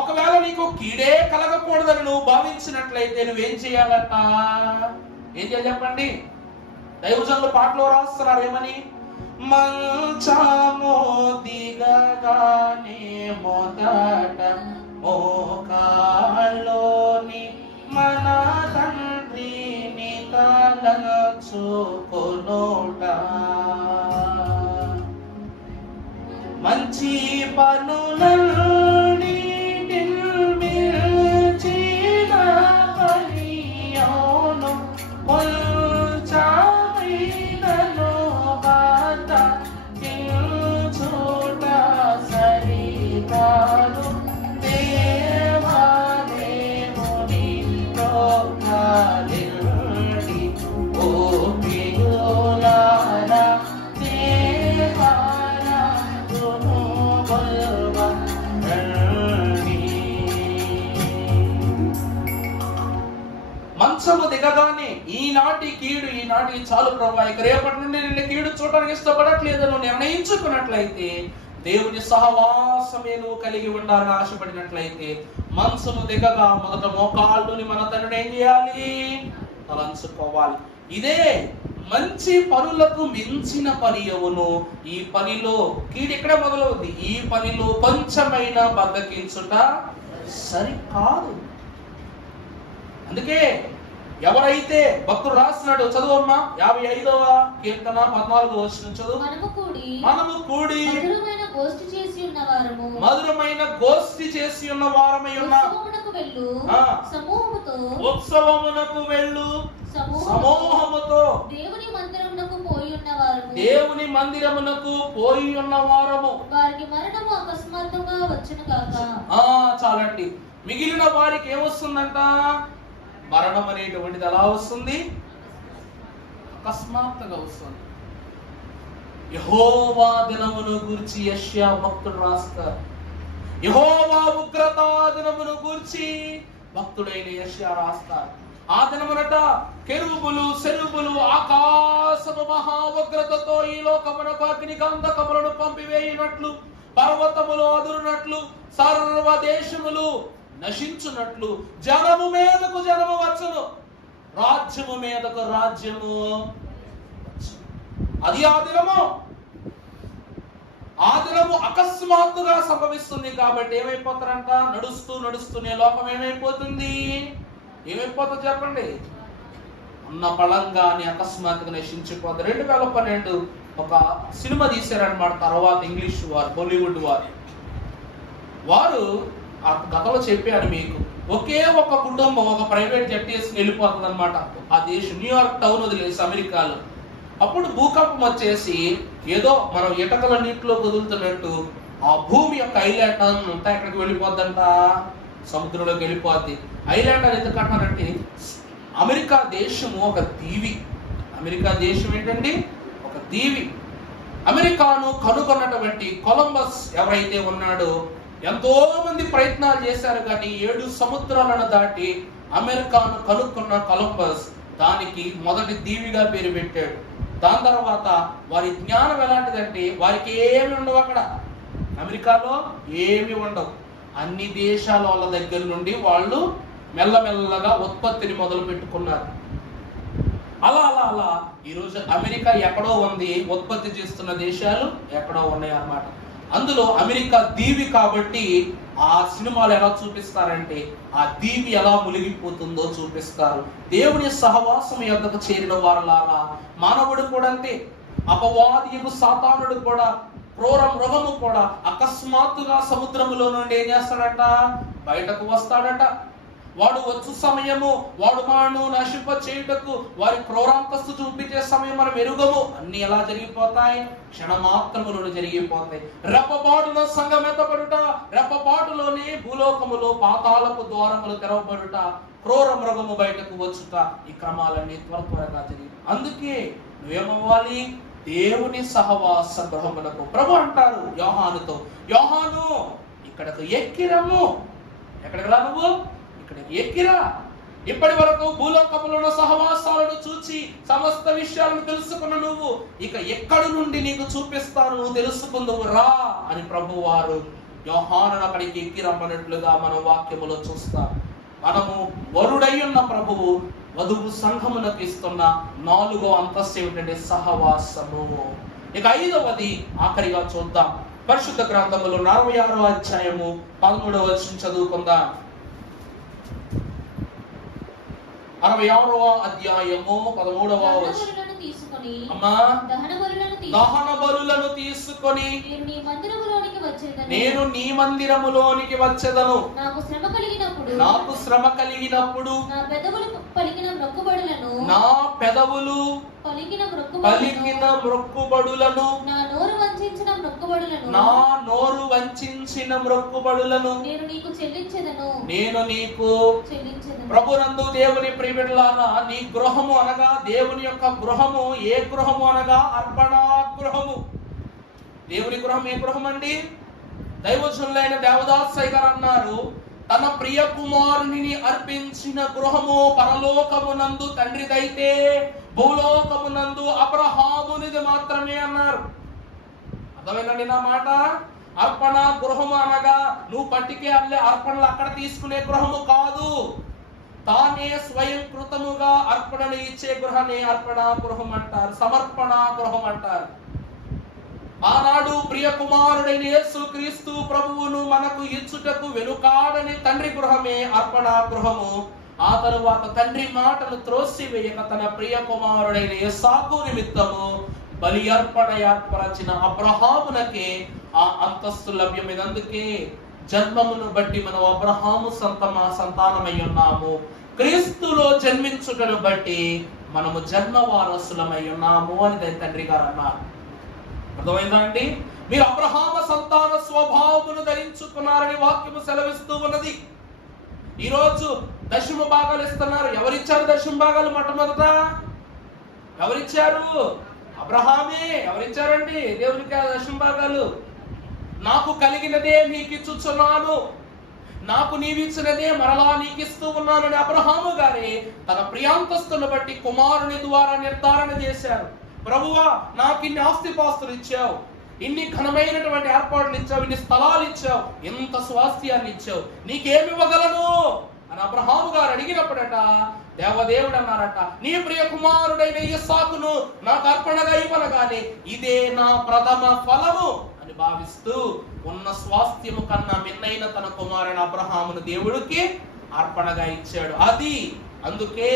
ఒకవేళ నీకు కీడే కలగకూడదని నువ్వు భావించినట్లయితే నువ్వేం చేయాలట? ఏం చేయాలి చెప్పండి? దైవజనులు పాటలో రాస్తున్నారు ఏమని? మంచము దిగగానే మొదట మోకాళ్ళలోని మన తండ్రిని తలచుకొనుట, మంచి పనులన్నిటిని మించిన పనియోను కొంచెమైనను బతికించుట సరికాదు. దేవాదేవునితో కలిసి ఓ ప్రియులారా దేవారాధును కొలువండి. మంచము దిగగానే ఈనాటి కీడు ఈనాటికి చాలు ప్రభా, ఇక రేపటి నుండి నిన్ను కీడు చూడడానికి ఇష్టపడట్లేదు నువ్వు నిర్ణయించుకున్నట్లయితే, దేవుని సహవాసమే నువ్వు కలిగి ఉండాలని ఆశపడినట్లయితే, మంచము దిగగా మొదట మోకాళ్ళుని మన తండ్రిని ఏం చేయాలి? తలంచుకోవాలి. ఇదే మంచి పనులకు మించిన పని అవును. ఈ పనిలో కీడు ఇక్కడే మొదలవుద్ది. ఈ పనిలో కొంచెమైనా బద్దకించుట సరికాదు. అందుకే ఎవరైతే భక్తుడు రాస్తున్నాడు, చదువమ్మా 55వ కీర్తన 14వ వచనం చదువు. మనము కూడి మధురమైన గోష్ఠి చేసి ఉన్న వారమై ఉన్నాం. ఉత్సవమునకు వెళ్ళు సమూహముతో దేవుని మందిరమునకు పోయి ఉన్న వారము వారికి మరణము అకస్మాత్తుగా వచ్చును కాక. చాలండి. మిగిలిన వారికి ఏమొస్తుందంట? మరణం అనేటువంటిది ఎలా వస్తుంది? అకస్మాత్తుగా వస్తుంది. యెహోవా దినమును గూర్చి యెషయా భక్తుడు రాస్తారు. యెహోవా ఉగ్రత దినమును గూర్చి భక్తుడైన యెషయా రాస్తారు. ఆ దినమునట కెరూబులు సెరుబులు ఆకాశము మహా ఉగ్రతతో ఈ లోకమునకు అగ్ని గంధకములను పంపివేయునట్లు, పర్వతములు అదురునట్లు, సర్వ దేశములు నశించునట్లు, జనము మీదకు జనము వచ్చును, రాజ్యము మీదకు రాజ్యము. అది ఆ దినము. ఆ దినము అకస్మాత్తుగా సంభవిస్తుంది కాబట్టి ఏమైపోతారంట, నడుస్తూనే లోకం ఏమైపోతుంది చెప్పండి, ఉన్న బలంగానే అకస్మాత్తుగా నశించిపోతుంది. 2012 ఒక సినిమా తీశారనమాట. తర్వాత ఇంగ్లీష్ వారు, బాలీవుడ్ వారు ఆ గతంలో చెప్పాను మీకు, ఒకే ఒక కుటుంబం ఒక ప్రైవేట్ జెట్ వేసుకుని వెళ్ళిపోతుంది అనమాట ఆ దేశం, న్యూయార్క్ టౌన్ వదిలేసి అమెరికాలో. అప్పుడు భూకంపం వచ్చేసి ఏదో మనం ఇటకల నీటిలో వదులుతున్నట్టు ఆ భూమి యొక్క ఐలాండ్ అంతా ఎక్కడికి వెళ్ళిపోద్దంట, సముద్రంలోకి వెళ్ళిపోద్ది. ఐలాండ్ అని ఎందుకు అంటారంటే అమెరికా దేశము ఒక దీవి. అమెరికా దేశం ఏంటండి, ఒక దీవి. అమెరికాను కనుగొన్నటువంటి కొలంబస్ ఎవరైతే ఉన్నాడో ఎంతో మంది ప్రయత్నాలు చేశారు కానీ 7 సముద్రాలను దాటి అమెరికాను కనుక్కున్న కొలంబస్ దానికి మొదటి దీవిగా పేరు పెట్టాడు. దాని తర్వాత వారి జ్ఞానం ఎలాంటిదంటే వారికి ఏమి ఉండవు, అక్కడ అమెరికాలో ఏమి ఉండవు. అన్ని దేశాల వాళ్ళ దగ్గర నుండి వాళ్ళు మెల్లమెల్లగా ఉత్పత్తిని మొదలు పెట్టుకున్నారు. అలా అలా అలా ఈరోజు అమెరికా ఎక్కడో ఉంది, ఉత్పత్తి చేస్తున్న దేశాలు ఎక్కడో ఉన్నాయి అన్నమాట. అందులో అమెరికా దీవి కాబట్టి ఆ సినిమాలు ఎలా చూపిస్తారంటే ఆ దీవి ఎలా మునిగిపోతుందో చూపిస్తారు. దేవుని సహవాసం యొద్దకు చేరిన వారులారా మానవుడు కూడా అంతే. అపవాదియు సాతానుడు కూడా, క్రూర మృగము కూడా అకస్మాత్తుగా సముద్రములో నుండి ఏం చేస్తాడట, బయటకు వస్తాడట. వాడు వచ్చు సమయము, వాడు మనను నశింప చేయుటకు వారి క్రూరాంతస్తు చూపించే సమయం మనం ఎరుగము. అన్ని ఎలా జరిగిపోతాయి, క్షణమాత్రములను జరిగిపోతాయి. రెప్పపాటులో సంఘం ఎత్తబడుట, రెప్పపాటులోనే భూలోకములో పాతాళపు ద్వారములు తెరవబడుట, క్రూర మృగము బయటకు వచ్చుట, ఈ క్రమాలన్నీ త్వరగా జరిగి. అందుకే నువ్వేమవ్వాలి, దేవుని సహవాస గృహములకు. ప్రభు అంటారు యోహానుతో, యోహాను ఇక్కడకు ఎక్కిరము. ఎక్కడికి రా నువ్వు, ఇక్కడికి ఎక్కిరా. ఇప్పటి వరకు భూలోకములో ఉన్న సహవాసాలను చూచి సమస్త విషయాలను తెలుసుకున్న నువ్వు ఇక ఎక్కడి నుండి నీకు చూపిస్తాను, నువ్వు తెలుసుకుందువు రా అని ప్రభు వారు యోహాను అక్కడికి ఎక్కి రమ్మన్నట్లుగా మనం వాక్యములో చూస్తాం. మనము వరుడై ఉన్న ప్రభువు వధువు సంఘమునకు ఇస్తున్న 4వ అంతస్తు ఏమిటంటే సహవాసము. ఇక 5వది ఆఖరిగా చూద్దాం. పరిశుద్ధ గ్రంథములో 46వ అధ్యాయము 13వ వచనం చదువుకుందాం. 66వ అధ్యాయము 13వ వచనం. అమ్మా, దహన బలులను తీసుకొని నేను నీ మందిరములోనికి వచ్చేదను. నాకు శ్రమ కలిగినప్పుడు నా పెదవులు పలికిన మ్రొక్కుబడులను, నా నోరు వంచిన మ్రొక్కుబడులను నేను నీకు ప్రభునందు. దేవుని ప్రియబిడ్డలారా, నీ గృహము అనగా దేవుని యొక్క గృహము. ఏ గృహము అనగా అర్పణా గృహము. దేవుని గృహం ఏ గృహం అండి? దైవజనులైన దేవదాసయ్య గారు అన్నారు, తన ప్రియ కుమారుని అర్పించిన గృహము పరలోకమునందు తండ్రిదైతే భూలోకమునందు అబ్రహామునిది మాత్రమే అన్నారు. అర్థమైందండి నా మాట? అర్పణ గృహము అనగా నువ్వు పట్టికే అల్లే అర్పణలు అక్కడ తీసుకునే గృహము కాదు. తానే స్వయం కృతముగా అర్పణను ఇచ్చే గృహాన్ని అర్పణ గృహం అంటారు, సమర్పణ గృహం అంటారు. ఆనాడు ప్రియ కుమారుడైన యేసు క్రీస్తు ప్రభువును మనకు ఇచ్చుటకు వెనుకాడని తండ్రి గృహమే అర్పణ గృహము. ఆ తరువాత తండ్రి మాటను త్రోసివేయక తన ప్రియ కుమారుడైన యిస్సాకు నిమిత్తము బలి అర్పణ ఏర్పరచిన అబ్రహామునకే ఆ అంతస్తు లభ్యమైనందుకే జన్మమును బట్టి మనం అబ్రహాము సంతానమై ఉన్నాము. క్రీస్తులో జన్మించుటను బట్టి మనము జన్మ వారసులమై ఉన్నాము అని తండ్రి గారు అన్నారు. అర్థమైందా అండి? మీరు అబ్రహామ సంతాన స్వభావమును ధరించుకున్నారని వాక్యము సెలవిస్తూ ఉన్నది. ఈరోజు దశమ భాగాలు ఇస్తున్నారు. ఎవరిచ్చారు దశమ భాగాలు? మొట్టమొదట ఎవరిచ్చారు? అబ్రహామే. ఎవరిచ్చారండి దేవునికి దశమ భాగాలు? నాకు కలిగినదే నీకు ఇచ్చుచున్నాను, నాకు నీవిచ్చినదే మరలా నీకు ఇస్తూ ఉన్నానని అబ్రహాము గారే తన ప్రియాంతస్తును బట్టి కుమారుని ద్వారా నిర్ధారణ చేశారు. ప్రభువా, నాకు ఇన్ని ఆస్తిపాస్తులు ఇచ్చావు, ఇన్ని ఘనమైనటువంటి ఏర్పాట్లు ఇచ్చావు, ఇన్ని స్థలాలు ఇచ్చావు, ఇంత స్వాస్థ్యాన్ని ఇచ్చావు, నీకేమి ఇవ్వగలను అని అబ్రహాము గారు అడిగినప్పుడట దేవదేవుడు అన్నారట, నీ ప్రియ కుమారుడైన యిస్సాకును నాకు అర్పణగా ఇవ్వనగానే ఇదే నా ప్రథమ ఫలము అని భావిస్తూ ఉన్న స్వాస్థ్యము కన్నా మిన్నైన తన కుమారుని అబ్రహామును దేవుడికి అర్పణగా ఇచ్చాడు. అందుకే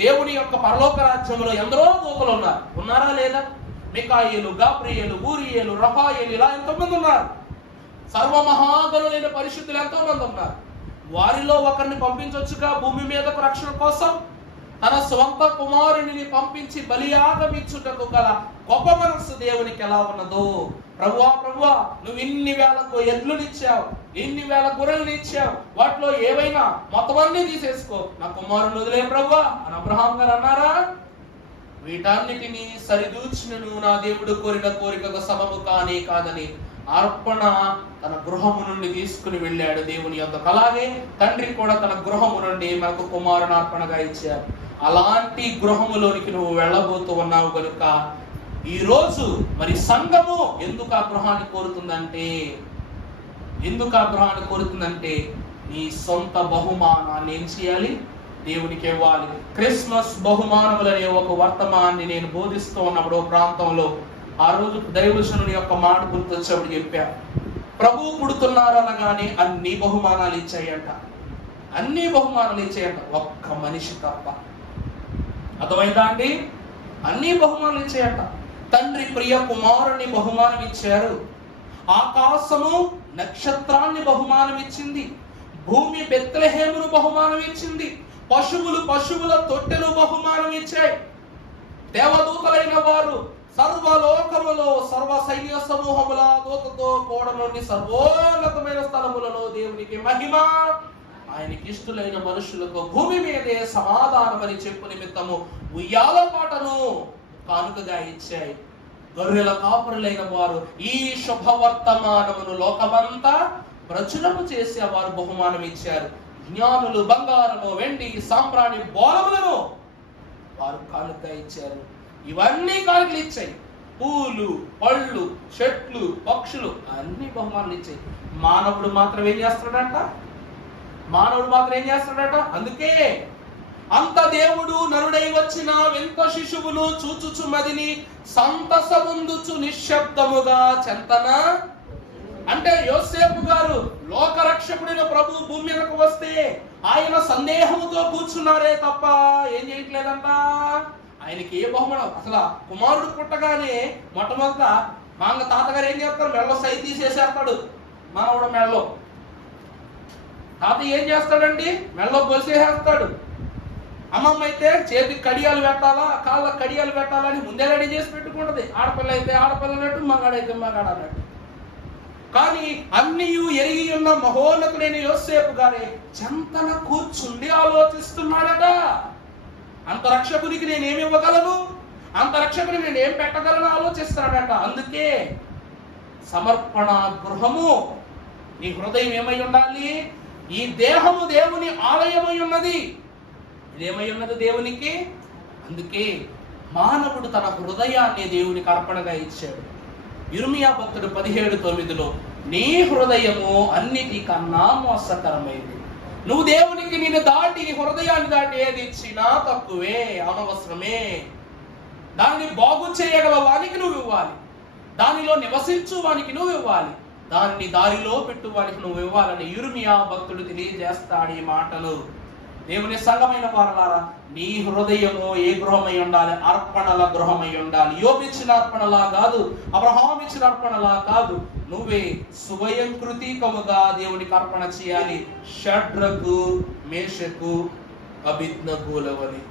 దేవుని యొక్క పరలోక రాజ్యంలో ఎందరో దూతలు ఉన్నారా లేదా? మికాయేలు, గాబ్రియేలు, ఊరియేలు, రఫాయేలు, ఇలా ఎంతోమంది ఉన్నారు. సర్వమహాగణులైన పరిశుద్ధులు ఎంతో మంది ఉన్నారు. వారిలో ఒకరిని పంపించొచ్చుగా భూమి మీదకు రక్షణ కోసం. తన స్వంత కుమారుని పంపించి బలియాగమిచ్చుటకు గల గొప్ప మనస్సు దేవునికి ఎలా ఉన్నదో. ప్రభువా నువ్వు ఇన్ని వేలకు ఎడ్లునిచ్చావు, ఇన్ని వేల గొర్రెలు ఇచ్చావు, వాటిలో ఏవైనా మొత్తం అన్ని తీసేసుకో, నా కుమారుని వదిలే ప్రభువా అని అబ్రహాం గారు అన్నారా? వీటన్నిటినీ సరిదూచినను నా దేవుడు కోరిన కోరికకు సమము కాదని అర్పణ తన గృహము నుండి తీసుకుని వెళ్ళాడు దేవుని యొద్దకు. అలాగే తండ్రి కూడా తన గృహము నుండి మనకు కుమారుని అర్పణగా ఇచ్చారు. అలాంటి గృహములోనికి నువ్వు వెళ్ళబోతూ ఉన్నావు కనుక ఈ రోజు మరి సంఘము ఎందుకు ఆ గృహాన్ని కోరుతుందంటే నీ సొంత బహుమానాన్ని ఏం చేయాలి? దేవునికి ఇవ్వాలి. క్రిస్మస్ బహుమానములనే ఒక వర్తమాన్ని నేను బోధిస్తూ ఉన్నప్పుడు ప్రాంతంలో ఆ రోజు దైవజనుని యొక్క మాట గుర్తొచ్చేప్పుడు చెప్పా. ప్రభువు పుడుతున్నారనగానే అన్ని బహుమానాలు ఇచ్చాయంట, ఒక్క మనిషి తప్ప. అర్థమైందా అండి? అన్ని బహుమానాలు ఇచ్చాయంట. తండ్రి ప్రియ కుమారుని బహుమానం ఇచ్చారు. ఆకాశము నక్షత్రాన్ని బహుమానం ఇచ్చింది. భూమి బెత్లెహేమును బహుమానం ఇచ్చింది. పశువుల తొట్టెలు బహుమానం ఇచ్చాయి. దేవదూతలైన వారు సర్వలోకములో సర్వ సైన్య సమూహముల దూతతో కూడనుండి సర్వోన్నతమైన స్థలములలో దేవునికి మహిమ, ఆయనకి ఇష్టలైన మనుషులకు భూమి మీదే సమాధానమని చెప్పు నిమిత్తము ఉయ్యాల పాటను కానుకగా ఇచ్చాయి. గొర్రెల కాపురులైన వారు ఈ శుభవర్తమానమును లోకమంతా ప్రచురము చేసి వారు బహుమానం ఇచ్చారు. జ్ఞానులు బంగారము, వెండి, సాంబ్రాణి బోలములను వారు కానుకగా ఇచ్చారు. ఇవన్నీ కానుకలు ఇచ్చాయి. పూలు, పళ్ళు, చెట్లు, పక్షులు అన్ని బహుమానులు ఇచ్చాయి. మానవుడు మాత్రం ఏం చేస్తాడట? అందుకే అంత దేవుడు నరుడై వచ్చిన వెంత శిశువును చూచుచు మదిని సంతసముందుచు నిశ్శబ్దముగా చెంతన. అంటే యోసేపు గారు లోకరక్షకుడైన ప్రభు భూమి మీదకు వస్తే ఆయన సందేహముతో కూర్చున్నారే తప్ప ఏం చేయట్లేదంట. ఆయనకి ఏ బహుమానం అసలు కుమారుడు పుట్టగానే మొట్టమొదట మాంగ తాతగారు ఏం చేస్తారు? మెడలో సై తీసేసేస్తాడు. మనవడు మెడలో తాత ఏం చేస్తాడండి? మెడలో గొలిసేసేస్తాడు. అమ్మమ్మ అయితే చేతికి కడియాలు పెట్టాలా, కాళ్ళకి కడియాలు పెట్టాలని ముందే రెడీ చేసి పెట్టుకుంటది. ఆడపిల్ల అయితే ఆడపిల్ల అన్నట్టు, మగాడైతే మగాడు అన్నట్టు. కానీ అన్నీ ఎరిగి ఉన్న మహోన్నతుడైన యోసేపు గారే చెంతన కూర్చుండి ఆలోచిస్తున్నాడట. అంత రక్షకునికి నేనేమి ఇవ్వగలను, అంత రక్షకునికి నేనేం పెట్టగలను ఆలోచిస్తాడట. అందుకే సమర్పణ గృహము. నీ హృదయం ఏమై ఉండాలి? ఈ దేహము దేవుని ఆలయమై ఉన్నది. ఇదేమై ఉన్నది దేవునికి. అందుకే మానవుడు తన హృదయాన్ని దేవునికి అర్పణగా ఇచ్చాడు. యిర్మీయా భక్తుడు 17:9 నీ హృదయము అన్నిటికన్నా మోసకరమైంది. నువ్వు దేవునికి నిన్ను దాటి, నీ హృదయాన్ని దాటి ఏది ఇచ్చినా తక్కువే, అనవసరమే. దాన్ని బాగు చేయగల వానికి నువ్వు ఇవ్వాలి, దానిలో నివసించు వానికి నువ్వు ఇవ్వాలి, దానిని దారిలో పెట్టు వానికి నువ్వు ఇవ్వాలని యిర్మీయా భక్తుడు తెలియజేస్తాడు ఈ మాటలు. దేవుని సంఘమైన వారలారా, నీ హృదయము ఏ గృహమై ఉండాలి? అర్పణల గృహమై ఉండాలి. యోబు ఇచ్చిన అర్పణలా కాదు, అబ్రహాము ఇచ్చిన అర్పణలా కాదు. నువ్వే స్వయం కృతికముగా దేవునికి అర్పణ చేయాలి. షడ్రకు, మేషకు, అబేద్నెగోలవలె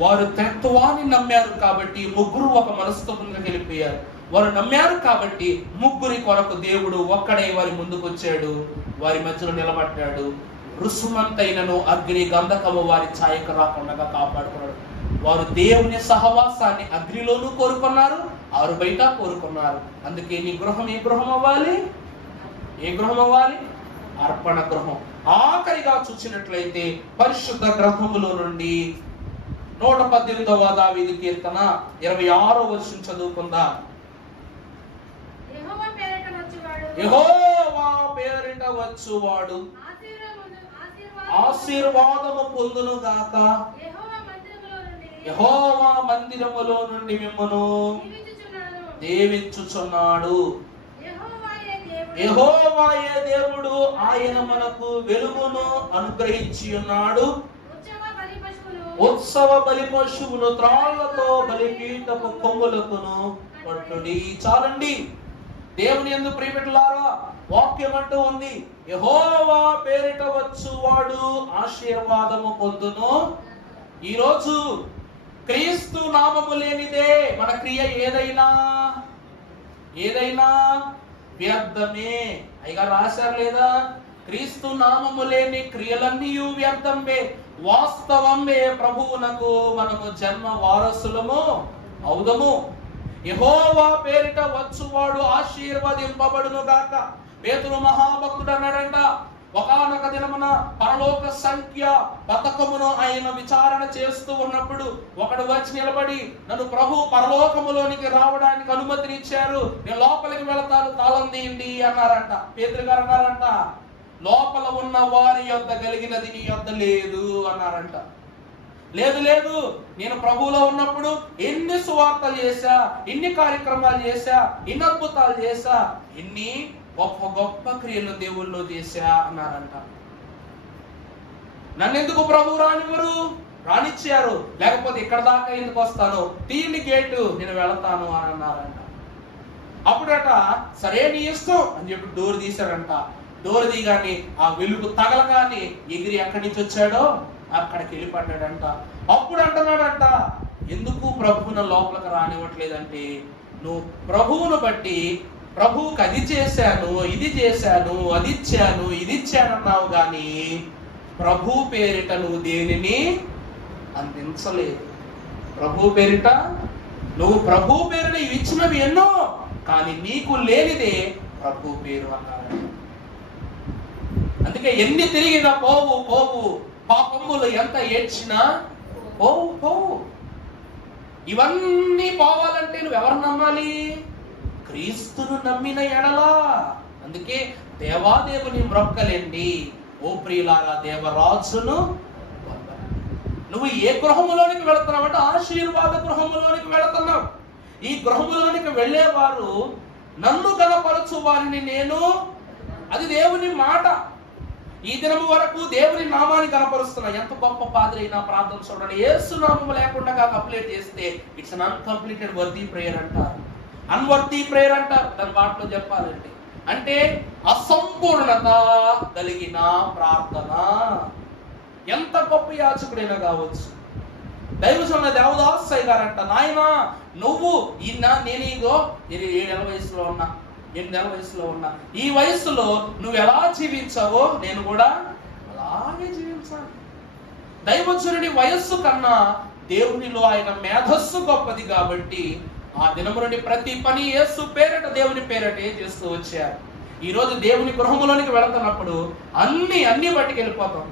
వారు త్రిత్వాన్ని నమ్మారు కాబట్టి ముగ్గురు ఒక మనస్తత్వంలోకి వెళ్ళిపోయారు. వారు నమ్మారు కాబట్టి ముగ్గురి కొరకు దేవుడు ఒక్కడే వారి ముందుకు వచ్చాడు, వారి మధ్యలో నిలబడ్డాడు. రుసుమంతైనను అగ్ని గంధకము వారి ఛాయకు రాకుండా కాపాడుకున్నాడు. వారు దేవుని సహవాసాన్ని అగ్నిలోనూ కోరుకున్నారు, ఆరు బయట కోరుకున్నారు. అందుకే నీ గృహం ఏ గృహం అవ్వాలి? అర్పణ గృహం. ఆఖరిగా చూసినట్లయితే పరిశుద్ధ గ్రంథములో నుండి 118వ దావీదు కీర్తన 26వ వచనం చదువుకుందాం. యెహోవా పేరిట వచ్చువాడు ఆశీర్వాదము పొందును గాక. యెహోవా మందిరములో నుండి మిమ్మును దేవించుచున్నాడు. యెహోవాయే దేవుడు, ఆయన మనకు వెలుగును అనుగ్రహించి ఉన్నాడు. ఉత్సవ బలి పశువులు త్రాళ్లతో బలిపీఠపు కొమ్ములకును పట్టుడి. చాలండి. దేవుని యందు ప్రియమిత్రులారా, వాక్యం అంటూ ఉంది, యెహోవా పేరిట వచ్చువాడు ఆశీర్వాదము పొందును. ఈరోజు క్రీస్తు నామము లేనిదే మన క్రియ ఏదైనా వ్యర్థమే. అయ్యగారు రాశారు లేదా? క్రీస్తు నామము లేని క్రియలన్నీ వ్యర్థమే, వాస్తవమే ప్రభువునకు మనము జన్మ వారసులము అవుదము. యెహోవా పేరిట వచ్చువాడు ఆశీర్వదింపబడును గాక. పేతురు మహాభక్తుడు అన్నాడంట, ఒకానొక దినమున పరలోక సంఖ్య పథకమును ఆయన విచారణ చేస్తూ ఉన్నప్పుడు ఒకడు వచ్చి నిలబడి, నన్ను ప్రభు పరలోకములోనికి రావడానికి అనుమతినిచ్చారు, నేను లోపలికి వెళతాను, తాళం తీయండి అన్నారంట. పేతురు గారు అన్నారంట, లోపల ఉన్న వారి యొద్ద కలిగినది నీ యొద్ద లేదు అన్నారంట. లేదు, నేను ప్రభువులో ఉన్నప్పుడు ఎన్ని సువార్తలు చేశా, ఎన్ని కార్యక్రమాలు చేశా, ఎన్ని అద్భుతాలు చేశా, ఎన్ని గొప్ప గొప్ప క్రియలు దేవుళ్ళు చేశా అన్నారంట. నన్నెందుకు ప్రభు రానిచ్చారు, లేకపోతే ఇక్కడ దాకా ఎందుకు వస్తాను, తీని గేటు, నేను వెళతాను అని అన్నారంట. అప్పుడట సరే నీ ఇష్టం అని చెప్పి డోర్ తీశారంట. డోర్ దిగాని ఆ వెలుగు తగలగాని ఎగిరి ఎక్కడి నుంచి వచ్చాడో అక్కడికి వెళ్ళిపడ్డాడంట. అప్పుడు అంటున్నాడంట, ఎందుకు ప్రభువును లోపలికి రానివ్వట్లేదంటే, నువ్వు ప్రభువును బట్టి ప్రభువుకి అది చేశాను, ఇది చేశాను, అది ఇచ్చాను, ఇది ఇచ్చానన్నావు గాని ప్రభు పేరిట నువ్వు దేనిని అందించలేదు. ప్రభు పేరిట నువ్వు ప్రభు పేరుని ఇచ్చినవి ఎన్నో, కానీ నీకు లేనిదే ప్రభు పేరు అన్నాడు. అందుకే ఎన్ని తిరిగినా పోవు, పాపములు ఎంత ఏడ్చినా పోవు. ఇవన్నీ పోవాలంటే నువ్వు ఎవరు నమ్మాలి? క్రీస్తును నమ్మిన ఎడలా. అందుకే దేవాదేవుని మ్రొక్కలేండి ఓ ప్రియులారా, దేవరాజును. నువ్వు ఏ గృహములోనికి వెళుతున్నావు అంటే ఆశీర్వాద గృహములోనికి వెళుతున్నావు. ఈ గృహములోనికి వెళ్ళేవారు నన్ను గణపరచు వారిని నేను, అది దేవుని మాట. ఈ దినము వరకు దేవుని నామాన్ని కనపరుస్తున్నా. ఎంత గొప్ప పాత్ర అయినా ప్రార్థన చూడండి, యేసు నామము లేకుండా కంప్లీట్ చేస్తే it's an uncompleted worthy prayer అంటారు, అన్వర్తీ ప్రేయర్ అంటారు. దాని వాటిలో చెప్పాలంటే అంటే అసంపూర్ణత కలిగిన ప్రార్థన. ఎంత గొప్ప యాచకుడైనా కావచ్చు. దైవజనుల దేవదాసయ్య గారంట, నాయన నువ్వు నేను 7 నెలల వయసులో ఉన్నా, 8 నెలల వయసులో ఉన్నా, ఈ వయసులో నువ్వు ఎలా జీవించావో నేను కూడా అలాగే జీవించాలి. దైవజనుడి వయస్సు కన్నా దేవునిలో ఆయన మేధస్సు గొప్పది కాబట్టి ఆ దినము నుండి ప్రతి పని యేసు పేరట, దేవుని పేరట చేస్తూ వచ్చారు. ఈ రోజు దేవుని గృహములోనికి వెళుతున్నప్పుడు అన్ని బట్టికి వెళ్ళిపోతాం.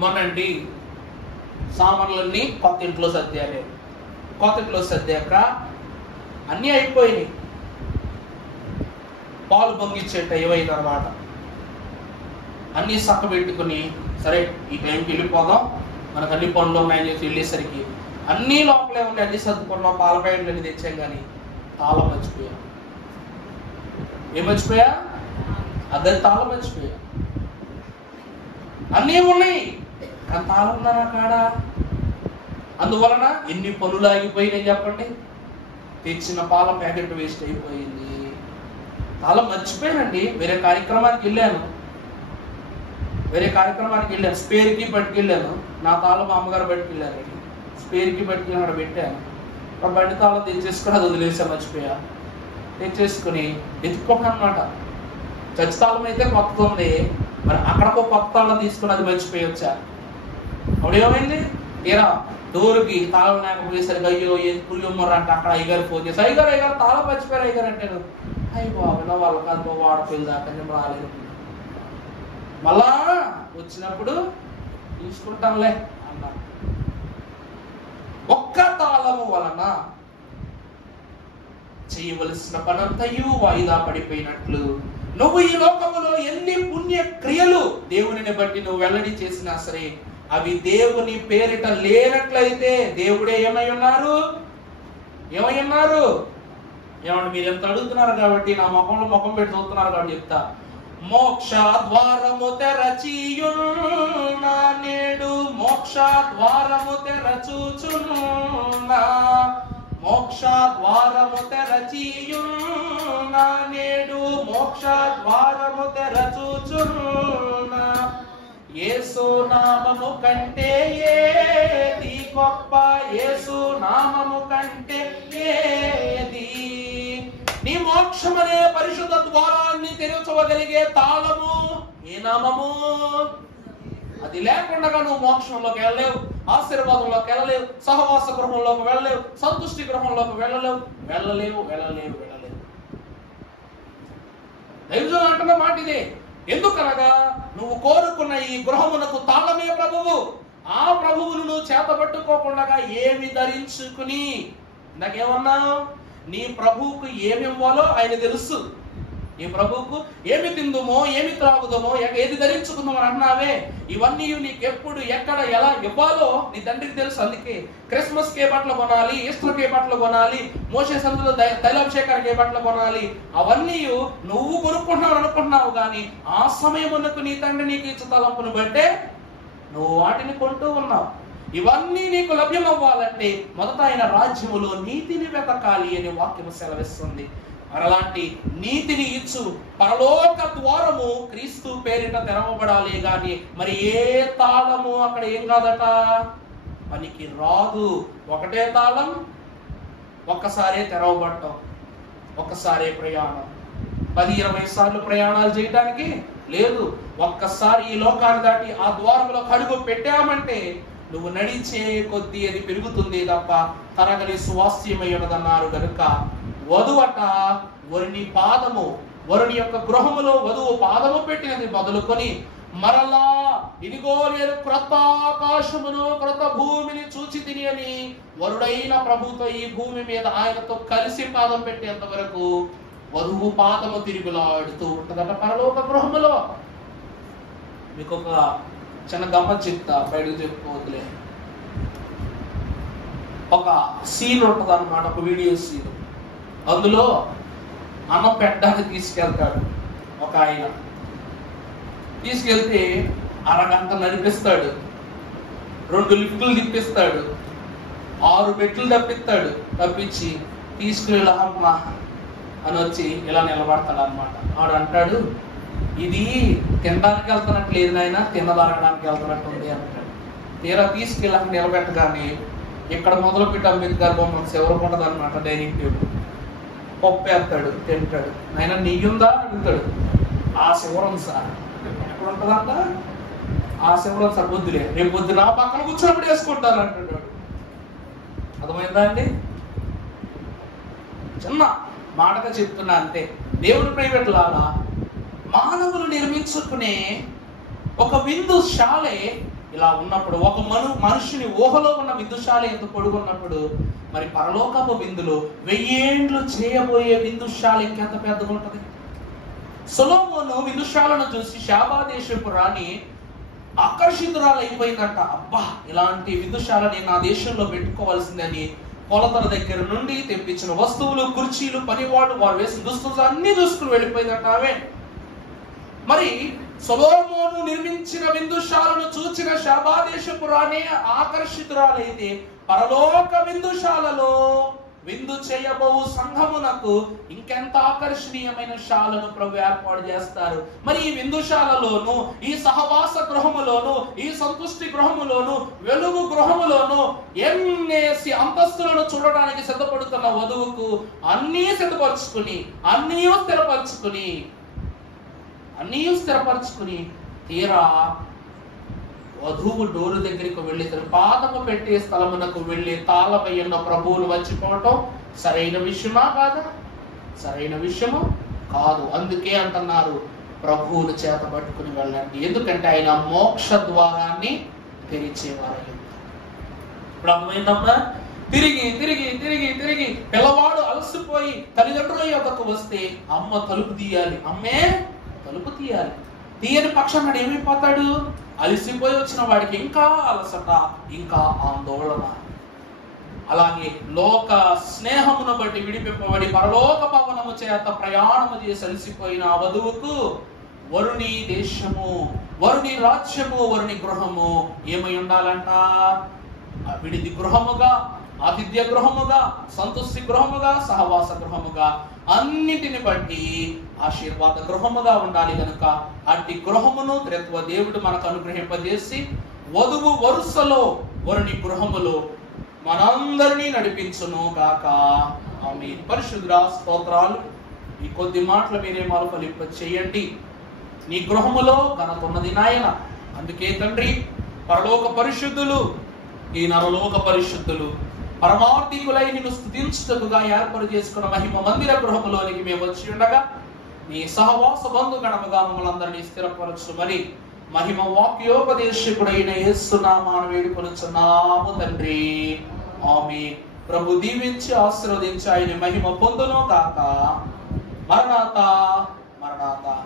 మొన్నండి సామాన్లన్నీ కొత్త ఇంట్లో సర్దారు. కొత్త ఇంట్లో సర్దాక అన్నీ అయిపోయినాయి. పాలు పొంగిచ్చేట ఏవైందనమాట. అన్ని చక్క పెట్టుకుని సరే ఈ టైంకి వెళ్ళిపోదాం, మనకు అన్ని పనులు ఉన్నాయని చెప్పి వెళ్ళేసరికి అన్ని లోపలే ఉన్నాయి, అన్ని సర్దుకున్నాం, పాల ప్యాకెట్లు అన్ని తెచ్చాం, కానీ తాళం మర్చిపోయా. ఏం మర్చిపోయా? అద్దరి తాళం మర్చిపోయా. అన్నీ ఉన్నాయి కానీ తాళం ఉన్నారా కాడా? అందువలన ఎన్ని పనులు ఆగిపోయినాయి చెప్పండి. తెచ్చిన పాల ప్యాకెట్ వేస్ట్ అయిపోయింది, తాళం మర్చిపోయానండి. వేరే కార్యక్రమానికి వెళ్ళాను, స్పేర్కి పట్టుకెళ్ళాను. నా తాళం మా అమ్మగారు పట్టుకెళ్ళారు, స్పేర్కి పట్టుకెళ్ళి అక్కడ పెట్టాను. బండి తాళం తెచ్చేసుకుని అది వదిలేసా, మర్చిపోయా. తెచ్చేసుకుని ఎత్తుకుంటున్నాను అనమాట. చచ్చి తాళం అయితే కొత్త ఉంది, మరి అక్కడకు కొత్త తాళం తీసుకుని అది మర్చిపోయొచ్చా. అప్పుడు ఏమైంది, తీరా డోరుకి తాళం లేకపోయేసరికి అయ్యో ఏం పులియమ్మరు అంటే అక్కడ అయ్యగారు ఫోన్ చేసి, అయ్యగారు తాళం మర్చిపోయారు అయ్యగారు అంటారు. అయ్యి బాబు వాళ్ళకి అది వాడపోయింది దాకా నేను రాలేదు. మళ్ళా వచ్చినప్పుడు తీసుకుంటాంలే అన్నా. ఒక్క తాళము వలన చేయవలసిన పనంతయు వాయిదా పడిపోయినట్లు నువ్వు ఈ లోకములో ఎన్ని పుణ్య క్రియలు దేవునిని బట్టి నువ్వు వెల్లడి చేసినా సరే అవి దేవుని పేరిట లేనట్లయితే దేవుడే ఏమై ఉన్నారు? ఏమంటే మీరు ఎంత అడుగుతున్నారు కాబట్టి, నా ముఖంలో ముఖం పెట్టి చూస్తున్నారు కాబట్టి చెప్తా. మోక్ష ద్వారము తెరచియున్నా నేడు, మోక్ష ద్వారము తెరచుచున్నా, మోక్ష ద్వారము తెరచియున్నా నేడు, మోక్ష ద్వారము తెరచుచున్నా. యేసు నామము కంటే ఏది గొప్ప, యేసు నామము కంటే ఏది. నీ మోక్షమనే పరిశుద్ధ ద్వారాన్ని తెరచగలిగే తాళము ఏ నామము? అది లేకుండా నువ్వు మోక్షంలోకి వెళ్ళలేవు, ఆశీర్వాదంలోకి వెళ్ళలేవు, సహవాస గృహంలోకి వెళ్ళలేవు, సంతుష్టి గృహంలోకి వెళ్ళలేవు. దైవజనులు అంటున్న మాట ఇదే. ఎందుకనగా నువ్వు కోరుకున్న ఈ గృహమునకు తాళమే ప్రభువు. ఆ ప్రభువును నువ్వు చేతబట్టుకోకుండా ఏమి ధరించుకుని, నాకేమన్నావు? నీ ప్రభువుకు ఏమి ఇవ్వాలో ఆయన తెలుసు. నీ ప్రభువుకు ఏమి తిందుమో, ఏమి త్రాగుదమో, ఏది ధరించుకుందామో అన్నావే. ఇవన్నీ నీకు ఎప్పుడు, ఎక్కడ, ఎలా ఇవ్వాలో నీ తండ్రికి తెలుసు. అందుకే క్రిస్మస్ కే బట్టలు కొనాలి, ఈస్టర్ కే బట్టలు కొనాలి, మోషే సందులో తైలాభిషేకానికి ఏ బట్టలు కొనాలి, అవన్నీ నువ్వు కొనుక్కుంటున్నావు అనుకుంటున్నావు. కానీ ఆ సమయమునకు నీ తండ్రి నీకు ఇచ్చే తలంపును బట్టే నువ్వు వాటిని కొంటూ ఉన్నావు. ఇవన్నీ నీకు లభ్యం అవ్వాలంటే మొదట ఆయన రాజ్యములో నీతిని వెతకాలి అని వాక్యము సెలవిస్తుంది. అలాంటి నీతిని ఇచ్చు పరలోక ద్వారము క్రీస్తు పేరిట తెరవబడాలి. గాని మరి ఏ తాళము అక్కడ ఏం కాదట, పనికి రాదు. ఒకటే తాళం, ఒక్కసారే తెరవబడటం, ఒక్కసారే ప్రయాణం. 10-20 సార్లు ప్రయాణాలు చేయడానికి లేదు. ఒక్కసారి ఈ లోకాన్ని దాటి ఆ ద్వారంలో అడుగు పెట్టామంటే నువ్వు నడిచే కొద్దీ అది పెరుగుతుంది తప్ప తరగని స్వాస్థ్యమై ఉన్నదన్నారు. కనుక వధువట వరుని పాదము, వరుని యొక్క గృహములో వధువు పాదము పెట్టినది మొదలుకొని మరలా ఇదిగో నేను క్రొత్త ఆకాశమును క్రొత్త భూమిని చూచి తిని అని వరుడైన ప్రభుతో ఈ భూమి మీద ఆయనతో కలిసి పాదం పెట్టేంత వరకు వధువు పాదము తిరుగులాడుతూ ఉంటుందట పరలోక గృహములో. మీకు ఒక చిన్న గమ్మత్ చెప్తా, బయటకు చెప్పుకోవద్దులే. ఒక సీన్ ఉంటుంది అన్నమాట, ఒక వీడియో సీన్. అందులో అన్నం పెట్టడానికి తీసుకెళ్తాడు ఒక ఆయన. తీసుకెళ్తే అరగంట నడిపిస్తాడు, 2 లిఫ్టులు తిప్పిస్తాడు, 6 మెట్లు తప్పించి తీసుకుని అమ్మ అని వచ్చి ఇలా నిలబడతాడు అనమాట. ఆడు అంటాడు, ఇది తినడానికి వెళ్తున్నట్టు లేదు నాయన, తిన్నదరగడానికి వెళ్తున్నట్టు ఉంది అంటాడు. తీరా తీసుకెళ్ళి అక్కడ నిలబెట్టగానే ఇక్కడ మొదలుపెట్టి అంబేద్కర్ బొమ్మ ఎవరికి ఉండదు అనమాట. డైనింగ్ టేబుల్ పప్పు వేస్తాడు, తింటాడు. నాయన నెయ్యుందా అని అడుగుతాడు. ఆ శివరం సార్. ఎక్కడ ఉంటుందంట? ఆ శివరం సార్. పొద్దులే, రేపు పొద్దు నా పక్కన కూర్చున్నప్పుడు వేసుకుంటాను అంటాడు. అర్థమైందా అండి? చిన్న మాటగా చెప్తున్నా అంతే. దేవుడి ప్రైవేట్లాగా మానవులు నిర్మించుకునే ఒక విందుశాలే ఇలా ఉన్నప్పుడు, ఒక మనుషుని ఊహలో ఉన్న విందుశాల ఎంత పొడుగున్నప్పుడు, మరి పరలోకపు విందులో 1000 ఏండ్లు చేయబోయే విందుశాల ఇంకెంత పెద్దగా ఉంటది. సొలొమోను విందుశాలను చూసి శాబా దేశపు రాణి ఆకర్షితురాలైపోయిందంట. అబ్బా, ఇలాంటి విందుశాల నేను నా దేశంలో పెట్టుకోవాల్సిందని కొలతల దగ్గర నుండి తెప్పించిన వస్తువులు, కుర్చీలు, పనివాళ్ళు, వారు వేసిన దుస్తులు అన్ని చూసుకుని వెళ్ళిపోయిందంట ఆమె. మరి సొలొమోను నిర్మించిన విందుశాలను చూచిన శాబా దేశపు రాణి ఆకర్షితురాలైతే పరలోక విందుశాలలో విందు చేయబోవు సంఘమునకు ఇంకెంత ఆకర్షణీయమైన శాలను ప్రభు ఏర్పాటు చేస్తారు. మరి ఈ విందుశాలలోను, ఈ సహవాస గృహములోను, ఈ సంతుష్టి గృహములోను, వెలుగు గృహములోను ఎన్నేసి అంతస్తులను చూడడానికి సిద్ధపడుతున్న వధువుకు అన్నీ సిద్ధపరచుకుని స్థిరపరచుకుని తీరా వధువు డోరు దగ్గరికి వెళ్ళి తన పాదము పెట్టే స్థలమునకు వెళ్ళి తాళమై ఉన్న ప్రభువును మర్చిపోవటం సరైన విషయమా కాదా? సరైన విషయము కాదు. అందుకే అంటున్నారు, ప్రభువును చేత పట్టుకుని వెళ్ళండి. ఎందుకంటే ఆయన మోక్ష ద్వారాన్ని తెరిచేవారు. ఇప్పుడు అర్థమైందమ్మా? తిరిగి తిరిగి తిరిగి తిరిగి పిల్లవాడు అలసిపోయి తల్లిదండ్రుల యొక్కకు వస్తే అమ్మ తలుపు తీయాలి. అమ్మే తలుపు తీయాలి. తీయని పక్షం నాడు ఏమైపోతాడు? అలసిపోయి వచ్చిన వాడికి ఇంకా అలసట, ఇంకా ఆందోళన. అలాగే లోక స్నేహమును బట్టి విడిపింపబడి పరలోక భవనము చేత ప్రయాణము చేసి అలసిపోయిన ఆ వధువుకు వరుని దేశము, వరుని రాజ్యము, వరుని గృహము ఏమై ఉండాలంట? విడిది గృహముగా, ఆతిథ్య గృహముగా, సంతుష్టి గృహముగా, సహవాస గృహముగా, అన్నిటిని బట్టి ఆశీర్వాద గృహముగా ఉండాలి. కనుక అట్టి గృహమును త్రిత్వ దేవుడు మనకు అనుగ్రహింపజేసి వధువు వరుసలో వరుని గృహములో మనందరినీ నడిపించును గాక. ఆమేన్. పరిశుద్ధ స్తోత్రాలు. ఈ కొద్ది మాటలు మీరేమాలు ఫలింప చేయండి. నీ గృహములో ఘనత ఉన్నది నాయన. అందుకే తండ్రి, పరలోక పరిశుద్ధులు, ఈ నరలోక పరిశుద్ధులు పరమార్థికులై నిన్ను స్తుతించుటకుగా ఏర్పాటు చేసుకున్న మహిమ మందిర గృహములోనికి మేము వచ్చి ఉండగా నీ సహవాస బంధు గణముగా మమ్మల్ని అందరినీ స్థిరపరచుమని మహిమ వాక్యోపదేశకుడైన యేసు నామమున వేడుకొనుచున్నాము తండ్రి. ఆమేన్. ప్రభు దీవించి ఆశీర్వదించి ఆయన మహిమ పొందును గాక. మరణాత మరణాత.